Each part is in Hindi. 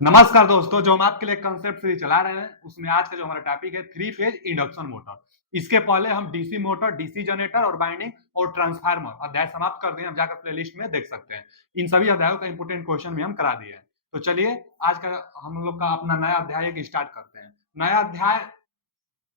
नमस्कार दोस्तों, जो हम आपके लिए कंसेप्ट सीरीज चला रहे हैं उसमें आज का जो हमारा टॉपिक है थ्री फेज इंडक्शन मोटर। इसके पहले हम डीसी मोटर, डीसी जनरेटर और बाइंडिंग और ट्रांसफार्मर अध्याय समाप्त कर दिए। हम जाकर प्लेलिस्ट में देख सकते हैं। इन सभी अध्यायों का इंपोर्टेंट क्वेश्चन भी हम करा दिए हैं। तो चलिए आज का हम लोग का अपना नया अध्याय स्टार्ट करते हैं। नया अध्याय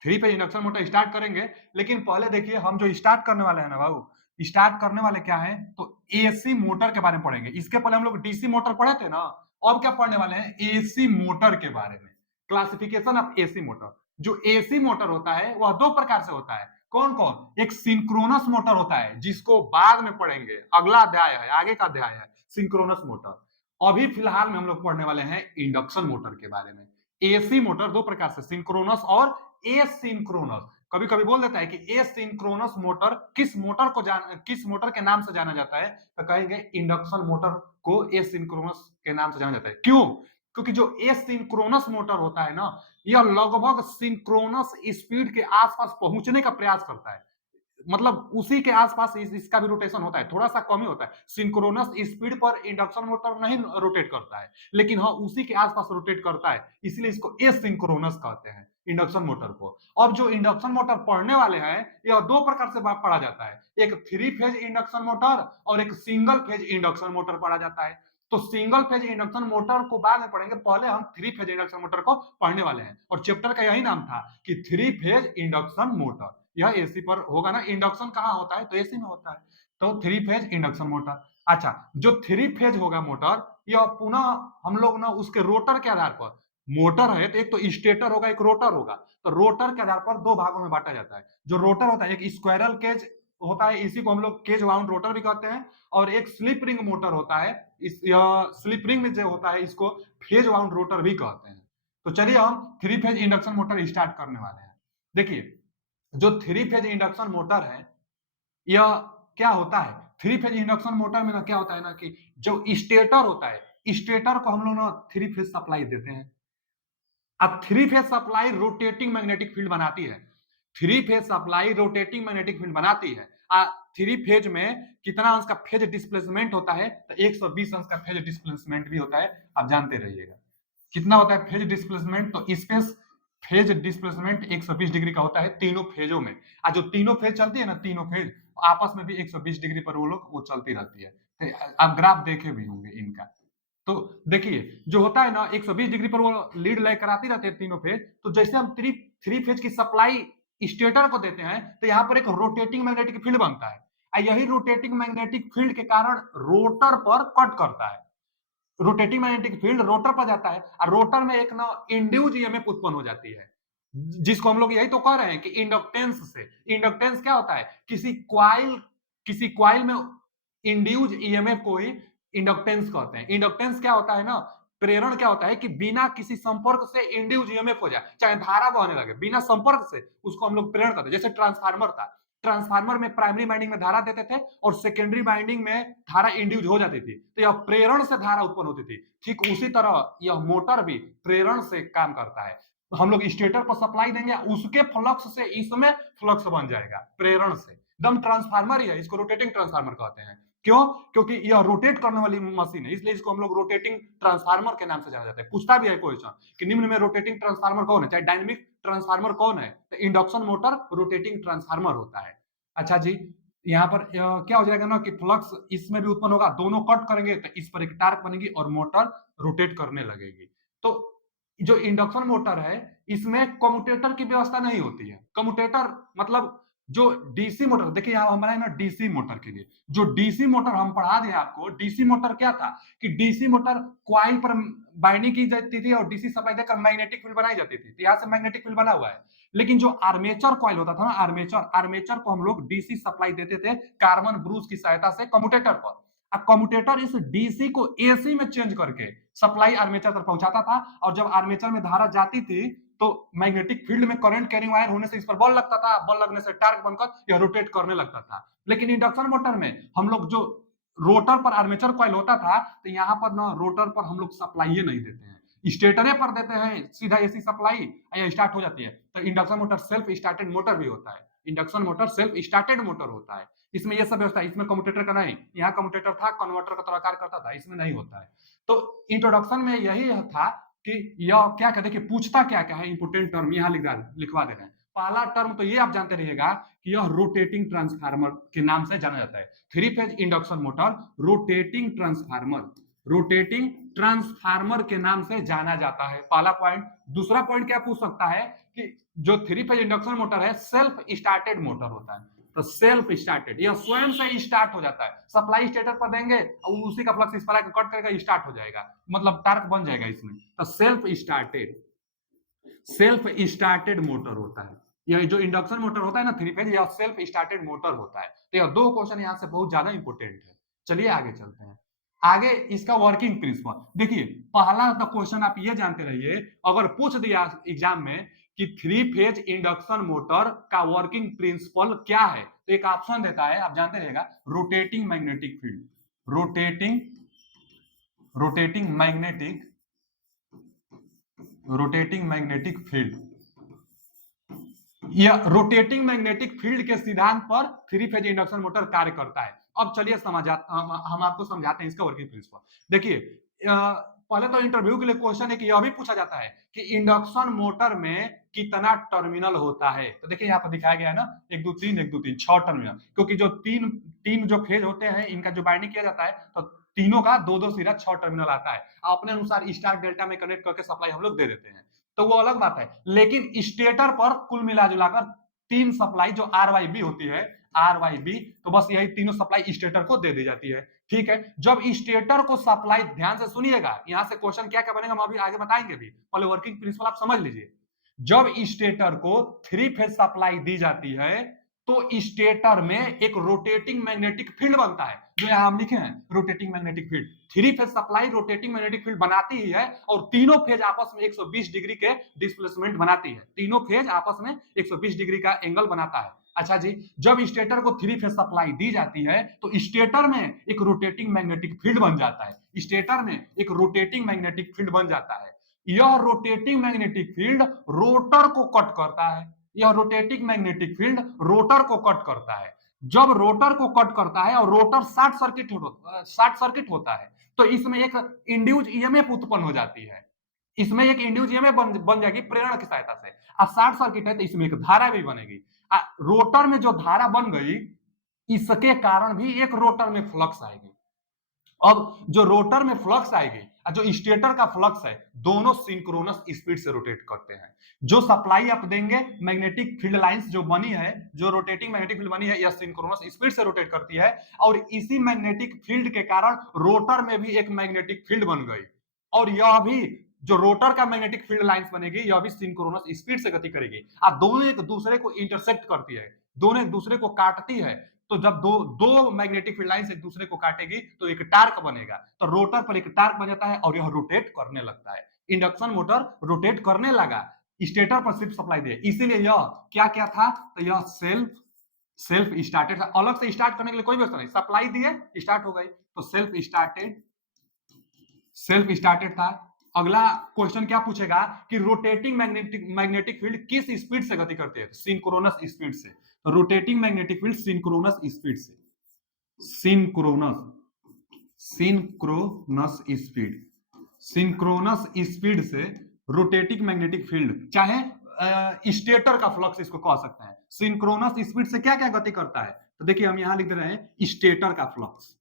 three phase induction motor start करेंगे, लेकिन पहले देखिए हम जो स्टार्ट करने वाले हैं ना बाबू, स्टार्ट करने वाले क्या है तो एसी मोटर के बारे में पढ़ेंगे। इसके पहले हम लोग डीसी मोटर पढ़े थे ना, अब क्या पढ़ने वाले हैं एसी मोटर के बारे में। Classification of AC motor. जो एसी मोटर होता है वह दो प्रकार से होता है। कौन कौन? एक सिंक्रोनस मोटर होता है जिसको बाद में पढ़ेंगे, अगला अध्याय है, आगे का अध्याय है सिंक्रोनस मोटर। अभी फिलहाल में हम लोग पढ़ने वाले हैं इंडक्शन मोटर के बारे में। एसी मोटर दो प्रकार से, सिंक्रोनस और एसिंक्रोनस। कभी कभी बोल देता है कि एसिंक्रोनस मोटर किस मोटर के नाम से जाना जाता है, तो कहेंगे इंडक्शन मोटर को एसिंक्रोनस के नाम से जाना जाता है। क्यों? क्योंकि जो एसिंक्रोनस मोटर होता है ना, यह लगभग सिंक्रोनस स्पीड के आसपास पहुंचने का प्रयास करता है। मतलब उसी के आसपास इसका भी रोटेशन होता है, थोड़ा सा कम ही होता है। सिंक्रोनस स्पीड पर इंडक्शन मोटर नहीं रोटेट करता है, लेकिन हाँ उसी के आसपास रोटेट करता है, इसलिए इसको एसिंक्रोनस कहते हैं इंडक्शन मोटर को। अब जो इंडक्शन मोटर पढ़ने वाले हैं यह दो प्रकार से पढ़ा जाता है। एक थ्री फेज इंडक्शन मोटर और एक सिंगल फेज इंडक्शन मोटर पढ़ा जाता है। तो सिंगल फेज इंडक्शन मोटर को बाद में पढ़ेंगे, पहले हम थ्री फेज इंडक्शन मोटर को पढ़ने वाले हैं। और चैप्टर का यही नाम था कि थ्री फेज इंडक्शन मोटर। यह एसी पर होगा ना, इंडक्शन कहाँ होता है तो एसी में होता है। तो थ्री फेज इंडक्शन मोटर। अच्छा, जो थ्री फेज होगा मोटर, यह पुनः हम लोग ना उसके रोटर के आधार पर, मोटर है तो एक तो स्टेटर होगा एक रोटर होगा, तो रोटर के आधार पर दो भागों में बांटा जाता है। जो रोटर होता है एक स्क्वायरल केज होता है, इसी को हम लोग केज वाउंड रोटर भी कहते हैं। और एक स्लिप रिंग मोटर होता है, इस स्लिप रिंग में जो होता है इसको फेज वाउंड रोटर भी कहते हैं। तो चलिए हम three phase induction motor start करने वाले हैं। देखिए, जो थ्री फेज इंडक्शन मोटर है यह क्या होता है, थ्री फेज इंडक्शन मोटर में ना क्या होता है ना कि जो स्टेटर होता है, स्टेटर को हम लोग ना थ्री फेज सप्लाई देते हैं। अब three phase supply rotating magnetic field बनाती है। Three phase supply rotating magnetic field बनाती है। थ्री फेज में कितना अंश का फेज डिस्प्लेसमेंट होता है तो 120 अंश का फेज डिस्प्लेसमेंट भी होता है। आप जानते रहिएगा कितना होता है फेज डिस्प्लेसमेंट। तो स्पेस फेज डिस्प्लेसमेंट 120 डिग्री का होता है तीनों फेजों में। आज जो तीनों फेज चलती है ना, तीनों फेज आपस में भी 120 डिग्री पर वो चलती रहती है। तो आप ग्राफ देखे भी होंगे इनका। तो देखिए जो होता है ना 120 डिग्री पर वो लीड लाइक कराती रहती है तीनों फेज। तो जैसे हम थ्री थ्री फेज की सप्लाई स्टेटर को देते हैं तो यहाँ पर एक रोटेटिंग मैग्नेटिक फील्ड बनता है। यही रोटेटिंग मैग्नेटिक फील्ड के कारण रोटर पर कट करता है। रोटेटिंग मैग्नेटिक फील्ड रोटर पर जाता है और रोटर में एक ना इंड्यूज ईएमएफ उत्पन्न हो जाती है, जिसको हम लोग यही तो कह रहे हैं कि इंडक्टेंस से। इंडक्टेंस क्या होता है, किसी क्वाइल में इंड्यूज ईएमएफ को ही इंडक्टेंस कहते हैं। इंडक्टेंस क्या होता है ना, प्रेरण क्या होता है कि बिना किसी संपर्क से इंड्यूज ईएमएफ हो जाए, चाहे धारा बहने लगे बिना संपर्क से, उसको हम लोग प्रेरण कहते हैं। जैसे ट्रांसफार्मर था, ट्रांसफार्मर में प्राइमरी बाइंडिंग में धारा देते थे और सेकेंडरी बाइंडिंग में धारा इंड्यूज हो जाती थी, तो यह प्रेरण से धारा उत्पन्न होती थी। ठीक उसी तरह यह मोटर भी प्रेरण से काम करता है। तो हम लोग स्टेटर पर सप्लाई देंगे, उसके फ्लक्स से इसमें फ्लक्स बन जाएगा प्रेरण से। एकदम ट्रांसफार्मर ही है, इसको रोटेटिंग ट्रांसफार्मर कहते हैं। क्यों? क्योंकि यह रोटेट करने वाली मशीन है, इसलिए इसको हम लोग रोटेटिंग ट्रांसफार्मर के नाम से जाना जाता है। पूछता भी है क्वेश्चन कि निम्न में रोटेटिंग ट्रांसफार्मर कौन है, चाहे डायनेमिक ट्रांसफार्मर कौन है, तो इंडक्शन मोटर रोटेटिंग ट्रांसफार्मर होता है। अच्छा जी, यहाँ पर क्या हो जाएगा ना कि फ्लक्स इसमें भी उत्पन्न होगा, दोनों कट करेंगे तो इस पर एक टार्क बनेगी और मोटर रोटेट करने लगेगी। तो जो इंडक्शन मोटर है इसमें कम्यूटेटर की व्यवस्था नहीं होती है। कम्यूटेटर मतलब जो डीसी मोटर, देखिए यहाँ हमारा है ना डीसी मोटर के लिए, जो डीसी मोटर हम पढ़ा दिए आपको, डीसी मोटर क्या था कि डीसी मोटर क्वाइल पर बाइंडिंग की जाती थी और डीसी सप्लाई देकर मैग्नेटिक फील्ड बनाई जाती थी। तो यहाँ से मैग्नेटिक फील्ड बना हुआ है। लेकिन जो आर्मेचर कॉइल होता था ना, आर्मेचर को हम लोग डीसी सप्लाई देते थे कार्बन ब्रूस की सहायता से कम्यूटेटर पर। अब कम्यूटेटर इस डीसी को एसी में चेंज करके सप्लाई आर्मेचर तक पहुंचाता था, और जब आर्मेचर में धारा जाती थी तो मैग्नेटिक फील्ड में करंट कैरिंग वायर होने से इस पर बल लगता था, बल लगने से टार्क बनकर यह रोटेट करने लगता था। लेकिन इंडक्शन मोटर में हम लोग जो रोटर पर आर्मेचर कॉइल होता था, तो यहाँ पर ना रोटर पर हम लोग सप्लाई नहीं देते हैं, स्टेटरे पर देते हैं सीधा एसी सप्लाई, या स्टार्ट हो जाती है। तो induction motor self started motor भी होता है। Induction motor self started motor होता है। इसमें यह सब व्यवस्था, इसमें कम्यूटेटर का नहीं, यहाँ कम्यूटेटर था कन्वर्टर का तरह कार्य करता था, इसमें नहीं होता है। तो इंट्रोडक्शन में यही था कि यह क्या कहते हैं कि पूछता क्या क्या है, इंपोर्टेंट टर्म यहाँ लिखवा दे रहे हैं। पहला टर्म तो ये आप जानते रहिएगा कि यह रोटेटिंग ट्रांसफार्मर के नाम से जाना जाता है। Three phase induction motor rotating transformer के नाम से जाना जाता है, पहला पॉइंट। दूसरा पॉइंट क्या पूछ सकता है कि जो थ्री फेज इंडक्शन मोटर है सेल्फ स्टार्टेड मोटर होता है। तो सेल्फ स्टार्टेड, यह स्वयं से स्टार्ट हो जाता है। सप्लाई स्टेटर पर देंगे और उसी का फ्लक्स इस पर आकर कट करेगा, स्टार्ट हो जाएगा, मतलब टार्क बन जाएगा इसमें। तो सेल्फ स्टार्टेड मोटर होता है। यह जो इंडक्शन मोटर होता है ना थ्री फेज, यह सेल्फ स्टार्टेड मोटर होता है। तो यह दो क्वेश्चन यहाँ से बहुत ज्यादा इंपोर्टेंट है। चलिए आगे चलते हैं। आगे इसका वर्किंग प्रिंसिपल देखिए। पहला तो क्वेश्चन आप ये जानते रहिए, अगर पूछ दिया एग्जाम में कि थ्री फेज इंडक्शन मोटर का वर्किंग प्रिंसिपल क्या है, तो एक ऑप्शन देता है, आप जानते रहिएगा, rotating magnetic field. Rotating magnetic field, यह रोटेटिंग मैग्नेटिक फील्ड के सिद्धांत पर थ्री फेज इंडक्शन मोटर कार्य करता है। अब चलिए हम आपको समझाते हैं इसका वर्किंग प्रिंसिपल। देखिए पहले तो इंटरव्यू के लिए क्वेश्चन है कि यह भी पूछा जाता है कि इंडक्शन मोटर में कितना टर्मिनल होता है। तो देखिए यहाँ पर दिखाया गया है ना, 1 2 3 1 2 3 6 टर्मिनल, क्योंकि जो तीन जो फेज होते हैं इनका जो बाइंडिंग किया जाता है तो तीनों का 2 2 सिरा 6 टर्मिनल आता है। अपने अनुसार स्टार डेल्टा में कनेक्ट करके सप्लाई हम लोग दे देते हैं, तो वो अलग बात है। लेकिन स्टेटर पर कुल मिला जुलाकर 3 सप्लाई जो RYB होती है, RYB, तो बस यही तीनों सप्लाई स्टेटर को दे दी जाती है। ठीक है, जब स्टेटर को सप्लाई, ध्यान से सुनिएगा, यहां से क्वेश्चन क्या क्या बनेगा हम अभी आगे बताएंगे भी, पहले वर्किंग प्रिंसिपल आप समझ लीजिए। जब स्टेटर को थ्री फेज सप्लाई दी जाती है तो स्टेटर में एक रोटेटिंग मैग्नेटिक फील्ड बनता है, जो यहां हम लिखे हैं rotating magnetic field. Three phase supply rotating magnetic field बनाती ही है और तीनों फेज आपस में 120 डिग्री के डिस्प्लेसमेंट बनाती है। तीनों फेज आपस में 120 डिग्री का एंगल बनाता है। अच्छा जी, जब स्टेटर को थ्री फेज सप्लाई दी जाती है तो स्टेटर में एक रोटेटिंग मैग्नेटिक फील्ड बन जाता है। स्टेटर में एक रोटेटिंग मैग्नेटिक फील्ड बन जाता है। यह रोटेटिंग मैग्नेटिक फील्ड रोटर को कट करता है। यह रोटेटिंग मैग्नेटिक फील्ड रोटर को कट करता है। जब रोटर को कट करता है और रोटर शॉर्ट सर्किट होता है तो इसमें एक इंड्यूस ईएमएफ उत्पन्न हो जाती है। इसमें एक इंड्यूस ईएमएफ बन जाएगी प्रेरण की सहायता से। अब शॉर्ट सर्किट है तो इसमें एक धारा भी बनेगी। रोटर में जो धारा बन गई, इसके कारण भी एक रोटर में फ्लक्स आएगी। अब जो रोटर में फ्लक्स आएगी और जो स्टेटर का फ्लक्स है, दोनों सिंक्रोनस स्पीड से रोटेट करते हैं। जो सप्लाई आप देंगे, मैग्नेटिक फील्ड लाइंस जो बनी है, जो रोटेटिंग मैग्नेटिक फील्ड बनी है, यह सिंक्रोनस स्पीड से रोटेट करती है और इसी मैग्नेटिक फील्ड के कारण रोटर में भी एक मैग्नेटिक फील्ड बन गई और यह भी जो रोटर का मैग्नेटिक फील्ड लाइंस बनेगी, यह भी सिंक्रोनस स्पीड से गति करेगी। अब दोनों एक दूसरे को इंटरसेक्ट करती है, दोनों एक दूसरे को काटती है। तो जब दो मैग्नेटिक फील्ड लाइंस एक दूसरे को काटेगी तो एक टार्क बनेगा। तो रोटर पर एक टार्क बन जाता है और यह रोटेट करने लगता है। इंडक्शन मोटर रोटेट करने लगा, स्टेटर पर सिर्फ सप्लाई दे, इसीलिए यह क्या क्या था, तो यह सेल्फ स्टार्टेड था। अलग से स्टार्ट करने के लिए कोई व्यवस्था नहीं, सप्लाई दिए स्टार्ट हो गई, तो सेल्फ स्टार्टेड था। अगला क्वेश्चन क्या पूछेगा कि रोटेटिंग मैग्नेटिक फील्ड किस स्पीड से गति करती है, सिंक्रोनस स्पीड से। Rotating magnetic field synchronous speed से, सिंक्रोनस स्पीड से रोटेटिंग मैग्नेटिक फील्ड, चाहे स्टेटर का फ्लक्स इसको कह सकते हैं, सिंक्रोनस स्पीड से क्या क्या गति करता है। तो देखिए हम यहां लिख दे रहे हैं स्टेटर का फ्लक्स।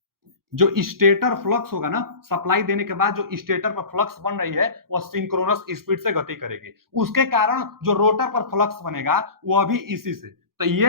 जो स्टेटर फ्लक्स होगा ना, सप्लाई देने के बाद जो स्टेटर पर फ्लक्स बन रही है वह सिंक्रोनस स्पीड से गति करेगी। उसके कारण जो रोटर पर फ्लक्स बनेगा वह भी इसी से। तो ये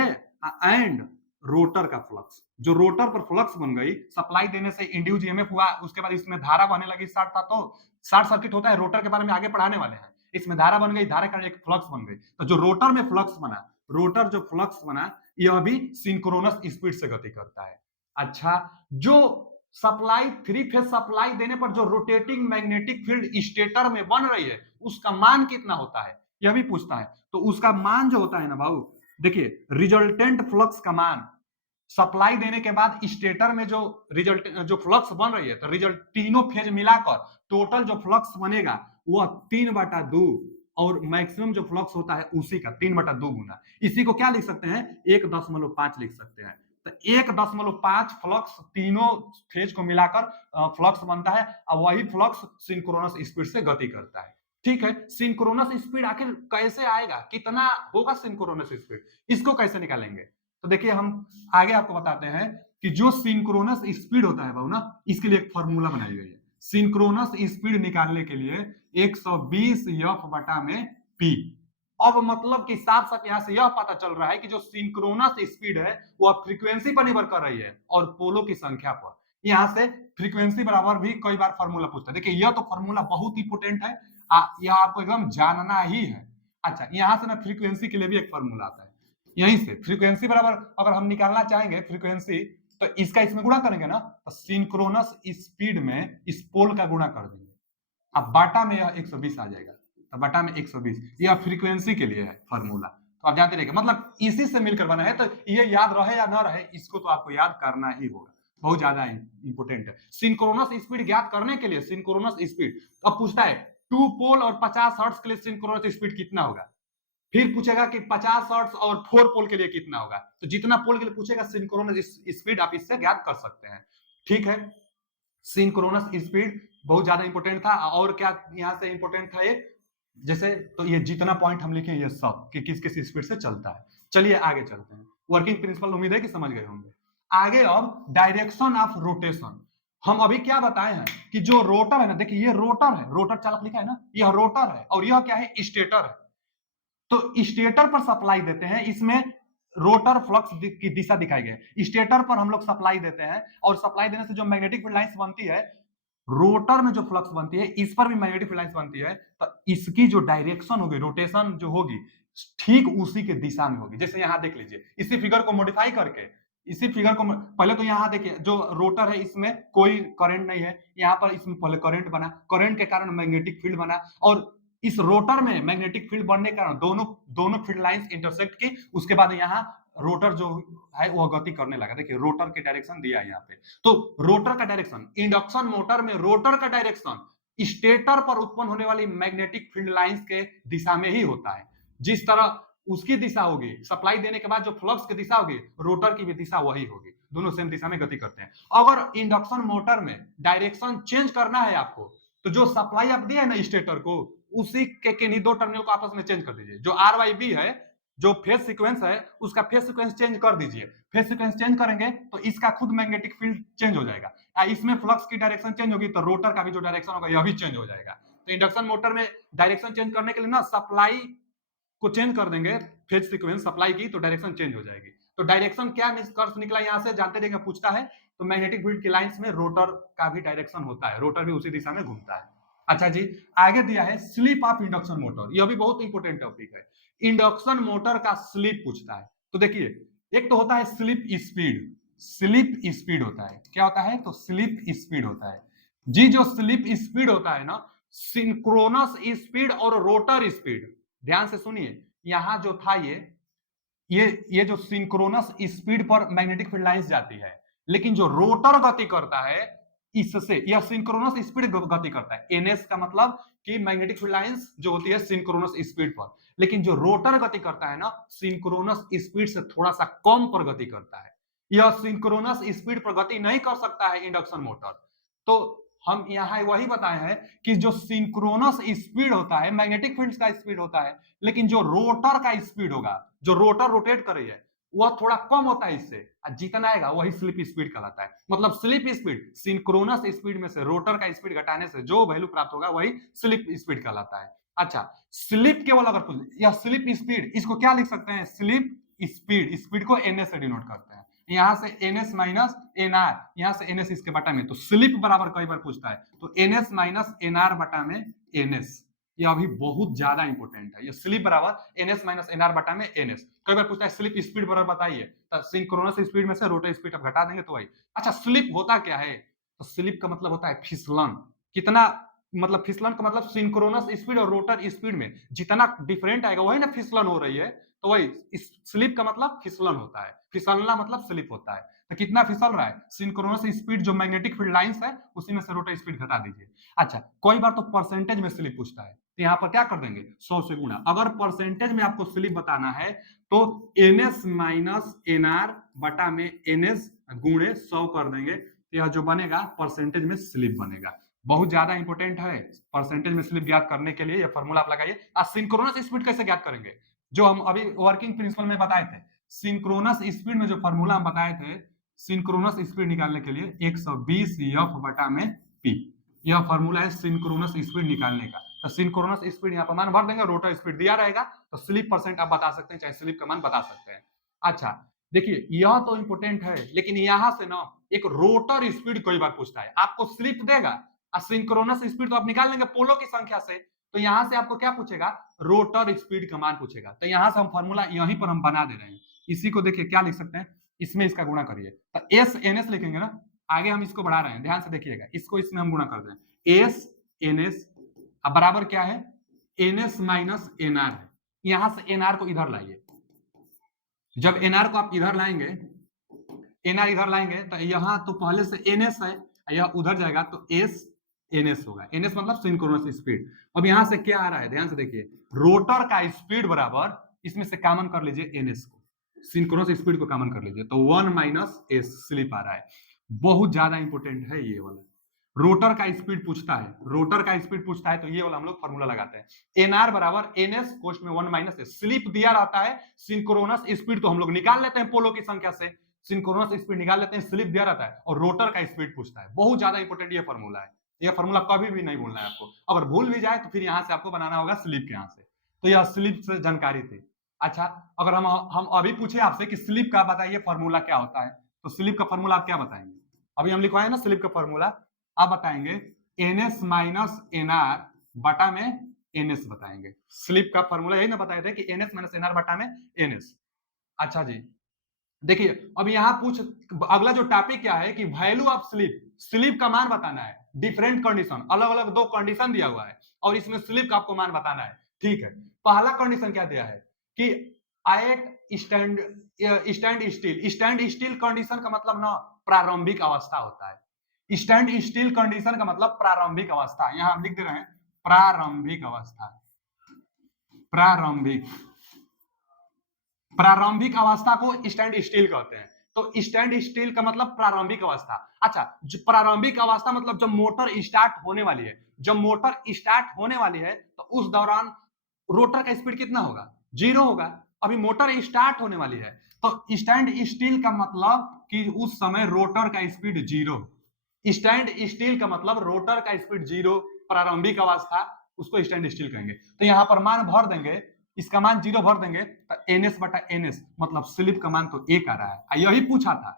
एंड रोटर का फ्लक्स, जो रोटर पर फ्लक्स बन गई, सप्लाई देने से इंड्यूस ईएमएफ हुआ, उसके बाद इसमें धारा बहने लगी, शॉर्ट सर्किट होता है। रोटर के बारे में आगे पढ़ाने वाले हैं। इसमें धारा बन गई, धारा का एक फ्लक्स बन गई, तो जो रोटर में फ्लक्स बना, रोटर जो फ्लक्स बना, यह भी सिंक्रोनस स्पीड से गति करता है। अच्छा, जो सप्लाई थ्री फेज सप्लाई देने पर जो रोटेटिंग मैग्नेटिक फील्ड स्टेटर में बन रही है, उसका मान कितना होता है, यह भी पूछता है। तो उसका मान जो होता है ना भाऊ, देखिए रिजल्टेंट फ्लक्स का मान, सप्लाई देने के बाद स्टेटर में जो फ्लक्स बन रही है, तो रिजल्ट तीनों फेज मिलाकर टोटल जो फ्लक्स बनेगा वह 3/2 और मैक्सिमम जो फ्लक्स होता है उसी का 3/2 गुना। इसी को क्या लिख सकते हैं, 1.5 लिख सकते हैं। तो 1.5 फ्लक्स तीनों फेज को मिलाकर फ्लक्स बनता है और वही फ्लक्स सिंक्रोनस स्पीड से गति करता है। ठीक है, सिंक्रोनस स्पीड आखिर कैसे आएगा, कितना होगा सिंक्रोनस स्पीड, इसको कैसे निकालेंगे? तो देखिए हम आगे आपको बताते हैं कि जो सिंक्रोनस स्पीड होता है ना, इसके लिए एक फॉर्मूला बनाई गई है। सिंक्रोनस स्पीड निकालने के लिए 120 एफ बटा में पी। अब मतलब कि साफ साफ यहां से यह पता चल रहा है कि जो सिंक्रोनस स्पीड है वह फ्रीक्वेंसी पर निर्भर कर रही है और पोलों की संख्या पर। यहां से फ्रीक्वेंसी बराबर भी कई बार फॉर्मूला पूछता है। देखिए यह तो फॉर्मूला बहुत इंपोर्टेंट है, यह आपको एकदम जानना ही है। अच्छा, यहां से ना फ्रीक्वेंसी के लिए भी एक फॉर्मूला आता है। यहीं से फ्रीक्वेंसी बराबर अगर हम निकालना चाहेंगे फ्रीक्वेंसी, तो इसका इसमें गुणा करेंगे ना, तो सिंक्रोनस स्पीड में इस पोल का गुणा कर देंगे। अब बाटा में यह 120 आ जाएगा, तो बटा में 120, यह फ्रीक्वेंसी के लिए है फॉर्मूला। तो आप जानते रहिए, मतलब इसी से मिलकर बना है, तो ये याद रहे या ना रहे, इसको तो आपको याद करना ही होगा, बहुत ज्यादा इंपोर्टेंट है। सिंक्रोनस स्पीड ज्ञात करने के लिए सिंक्रोनस स्पीड, अब पूछता है 2 पोल और 50 हर्ट्ज के लिए सिंक्रोनस स्पीड कितना होगा, फिर पूछेगा कि 50 हर्ट्ज और 4 पोल के लिए कितना होगा। तो जितना पोल के लिए पूछेगा सिंक्रोनस स्पीड आप इससे ज्ञात कर सकते हैं। ठीक है, सिंक्रोनस स्पीड बहुत ज्यादा इंपॉर्टेंट था। और क्या यहां से इंपॉर्टेंट था ये, जैसे तो ये जितना पॉइंट हम लिखे ये सब कि किस किस स्पीड से चलता है। चलिए आगे चलते हैं। वर्किंग प्रिंसिपल उम्मीद है कि समझ गए होंगे। आगे अब डायरेक्शन ऑफ रोटेशन। हम अभी क्या बताए हैं कि जो रोटर है ना, देखिए ये रोटर है, रोटर चालक लिखा है ना, यह रोटर है और यह क्या है, स्टेटर है। तो स्टेटर पर सप्लाई देते हैं, इसमें रोटर फ्लक्स की दिशा दिखाई गई। स्टेटर पर हम लोग सप्लाई देते हैं और सप्लाई देने से जो मैग्नेटिक फील्ड लाइंस बनती है, रोटर में जो फ्लक्स बनती है इस पर भी मैग्नेटिक फील्ड लाइंस बनती है, तो इसकी जो डायरेक्शन होगी, रोटेशन जो होगी, ठीक उसी के दिशा में होगी। जैसे यहां देख लीजिए, इसी फिगर को मॉडिफाई करके, इसी फिगर को पहले तो यहां देखिए जो रोटर है इसमें कोई करंट नहीं है, यहां पर इसमें पहले करंट बना, करंट के कारण मैग्नेटिक फील्ड बना, और इस रोटर में मैग्नेटिक फील्ड बनने के कारण दोनों दोनों फील्ड लाइंस इंटरसेक्ट की, उसके बाद यहाँ रोटर जो है वो गति करने लगा। देखिए रोटर के डायरेक्शन दिया है यहाँ पे। तो रोटर का डायरेक्शन, इंडक्शन मोटर में रोटर का डायरेक्शन स्टेटर पर उत्पन्न होने वाली मैग्नेटिक फील्ड लाइंस के दिशा में ही होता है। जिस तरह उसकी दिशा होगी, सप्लाई देने के बाद जो फ्लक्स की दिशा होगी, रोटर की भी दिशा वही होगी, दोनों सेम दिशा में गति करते हैं। अगर इंडक्शन मोटर में डायरेक्शन चेंज करना है आपको, तो जो सप्लाई आप दिए ना स्टेटर को, उसी के किन्हीं दो टर्मिनल को आपस में चेंज कर दीजिए। जो आर वाई बी है, जो फेज सीक्वेंस है, उसका फेज सीक्वेंस चेंज कर दीजिए। फेज सीक्वेंस चेंज करेंगे तो इसका खुद मैग्नेटिक फील्ड चेंज हो जाएगा। इसमें फ्लक्स की डायरेक्शन चेंज होगी तो रोटर का भी जो डायरेक्शन होगा यह भी चेंज हो जाएगा। तो इंडक्शन मोटर में डायरेक्शन चेंज करने के लिए ना सप्लाई को चेंज कर देंगे, फेज सीक्वेंस सप्लाई की, तो डायरेक्शन चेंज हो जाएगी। तो डायरेक्शन क्या निष्कर्ष निकला यहां से, जानते रहेंगे, पूछता है तो मैग्नेटिक फील्ड की लाइंस में रोटर का भी डायरेक्शन होता है, रोटर भी उसी दिशा में घूमता है। अच्छा जी, आगे दिया है स्लिप ऑफ इंडक्शन मोटर, यह भी बहुत इंपॉर्टेंट टॉपिक है। इंडक्शन मोटर का स्लिप पूछता है। तो देखिए एक तो होता है स्लिप स्पीड, स्लिप स्पीड होता है, क्या होता है, तो स्लिप स्पीड होता है जी। जो स्लिप स्पीड होता है ना, सिंक्रोनस स्पीड और रोटर स्पीड, ध्यान से सुनिए, यहां जो था ये जो सिंक्रोनस स्पीड पर मैग्नेटिक फील्ड लाइंस जाती है, लेकिन जो रोटर गति करता है इससे, यह सिंक्रोनस स्पीड गति करता है। एनएस का मतलब कि मैग्नेटिक फील्ड लाइंस जो होती है सिंक्रोनस स्पीड पर, लेकिन जो रोटर गति करता है ना, सिंक्रोनस स्पीड से थोड़ा सा कम पर गति करता है। यह सिंक्रोनस स्पीड पर गति नहीं कर सकता है इंडक्शन मोटर। तो हम यहां वही बताए हैं कि जो सिंक्रोनस स्पीड होता है मैग्नेटिक फील्ड का स्पीड होता है, लेकिन जो रोटर का स्पीड होगा, जो रोटर रोटेट कर रही है, वह थोड़ा कम होता है इससे, जितना आएगा वही स्लिप स्पीड कहलाता है। मतलब स्लिप स्पीड, सिंक्रोनस स्पीड में से रोटर का स्पीड घटाने से जो वैल्यू प्राप्त होगा वही स्लिप स्पीड कहलाता है। अच्छा, स्लिप केवल अगर पूछ, या स्लिप स्पीड, इसको क्या लिख सकते हैं, स्लिप स्पीड, स्पीड को एनएस से डिनोट करते हैं, यहां से एनएस माइनस एनआर, यहां से एनएस इसके बटा में, तो स्लिप बराबर कई बार पूछता है, तो एनएस माइनस एनआर बटा में एनएस, ये अभी बहुत ज्यादा इंपॉर्टेंट है। ये स्लिप बराबर एनएस माइनस एनआर बटा में एनएस। कई बार पूछता है स्लिप स्पीड बराबर बताइए, तो सिंक्रोनस स्पीड में से रोटर स्पीड आप घटा देंगे तो वही। अच्छा, स्लिप होता क्या है, तो स्लिप का मतलब होता है फिसलन, कितना मतलब फिसलन का मतलब सिंक्रोनस स्पीड और रोटर स्पीड में जितना डिफरेंट आएगा वही ना फिसलन हो रही है, तो वही स्लिप का मतलब फिसलन होता है, फिसलना मतलब स्लिप होता है। तो कितना फिसल रहा है, सिंक्रोनस स्पीड जो मैग्नेटिक फील्ड लाइंस है उसी में से रोटर स्पीड घटा दीजिए। अच्छा, कोई बार तो परसेंटेज में स्लिप पूछता है, तो यहाँ पर क्या कर देंगे 100 से गुणा। अगर परसेंटेज में आपको स्लिप बताना है तो ns माइनस nr बटा में ns गुणे 100 कर देंगे, तो यह जो बनेगा परसेंटेज में स्लिप बनेगा। बहुत ज्यादा इंपॉर्टेंट है परसेंटेज में स्लिप ज्ञात करने के लिए ये फॉर्मूला आप लगाइए। सिंक्रोनस स्पीड कैसे ज्ञात करेंगे, जो हम अभी वर्किंग प्रिंसिपल में बताए थे, सिंक्रोनस स्पीड में जो फॉर्मूला हम बताए थे, सिंक्रोनस स्पीड निकालने के लिए 120 एफ बटा में पी, यह फॉर्मूला है सिंक्रोनस स्पीड निकालने का। तो सिंक्रोनस स्पीड यहाँ पर मान भर देंगे, रोटर स्पीड दिया रहेगा, तो स्लिप परसेंट आप बता सकते हैं, चाहे स्लिप का मान बता सकते हैं। अच्छा देखिए यह तो इंपोर्टेंट है, लेकिन यहां से ना एक रोटर स्पीड कई बार पूछता है, आपको स्लिप देगा, सिंक्रोनस स्पीड तो आप निकाल लेंगे पोलो की संख्या से, तो यहां से आपको क्या पूछेगा, रोटर स्पीड का मान पूछेगा। तो यहां से हम फॉर्मूला यहीं पर हम बना दे रहे हैं। इसी को देखिए क्या लिख सकते हैं, इसमें इसका गुणा करिए, तो एस एन एस लिखेंगे ना, आगे हम इसको बढ़ा रहे हैं, ध्यान से देखिएगा, इसको इसमें हम गुणा कर दें, एस एन एस अब बराबर क्या है, N S minus N R है। यहां से एन आर को इधर लाइए, जब एन आर को आप इधर लाएंगे, एन आर इधर लाएंगे तो यहां तो पहले से एन एस है, यह उधर जाएगा तो एस एन एस होगा, एन एस मतलब सिंक्रोनस स्पीड। अब यहां से क्या आ रहा है, ध्यान से देखिए, रोटर का स्पीड बराबर इसमें से कॉमन कर लीजिए एन एस को, सिंक्रोनस स्पीड को कॉमन कर लीजिए, तो 1 माइनस एस स्लिप आ रहा है। बहुत ज्यादा इंपॉर्टेंट है ये वाला, रोटर का स्पीड पूछता है, रोटर का स्पीड पूछता है, तो ये वाला हम लोग फॉर्मूला लगाते हैं, एन आर बराबर एन एस कोष्ट में 1 माइनस एस, स्लिप दिया रहता है, सिंक्रोनस स्पीड तो हम लोग निकाल लेते हैं पोलो की संख्या से, सिंक्रोनस स्पीड निकाल लेते हैं, स्लिप दिया रहता है, और रोटर का स्पीड पूछता है। बहुत ज्यादा इंपॉर्टेंट ये फॉर्मूला है, ये फॉर्मूला कभी भी नहीं भूलना है आपको, अगर भूल भी जाए तो फिर यहां से आपको बनाना होगा स्लिप के, यहां से, तो यह स्लिप से जानकारी थी। अच्छा, अगर हम अभी पूछे आपसे कि स्लिप का बताइए फॉर्मूला क्या होता है, तो स्लिप का फॉर्मूला आप क्या बताएंगे, अभी हम लिखवाए ना स्लिप का फॉर्मूला, आप बताएंगे N S minus N R बटा में एन एस बताएंगे। स्लिप का फॉर्मूला यही ना बताए थे कि N S minus N R बटा में एन एस। अच्छा जी, देखिए अब यहां पूछ, अगला जो टॉपिक क्या है कि वैल्यू ऑफ स्लिप, स्लिप का मान बताना है, डिफरेंट कंडीशन, अलग अलग दो कंडीशन दिया हुआ है और इसमें स्लिप का आपको मान बताना है। ठीक है, पहला कंडीशन क्या दिया है कि at stand stand still, stand still condition का मतलब ना प्रारंभिक अवस्था होता है, स्टैंड स्टिल कंडीशन का मतलब प्रारंभिक अवस्था, यहां हम लिख दे रहे हैं प्रारंभिक अवस्था, प्रारंभिक, प्रारंभिक अवस्था को स्टैंड स्टिल कहते हैं, तो स्टैंड स्टिल का मतलब प्रारंभिक अवस्था। अच्छा, प्रारंभिक अवस्था मतलब जब मोटर स्टार्ट होने वाली है, जब मोटर स्टार्ट होने वाली है तो उस दौरान रोटर का स्पीड कितना होगा, 0 होगा, अभी मोटर स्टार्ट होने वाली है, तो स्टैंड स्टिल का मतलब कि उस समय रोटर का स्पीड 0, स्टैंड स्टिल का मतलब रोटर का स्पीड 0, प्रारंभिक अवस्था, उसको स्टैंड स्टिल कहेंगे। तो यहां पर मान भर देंगे, इसका मान 0 भर देंगे, तो एनएस बटा एनएस मतलब स्लिप का मान तो 1 आ रहा है। यही पूछा था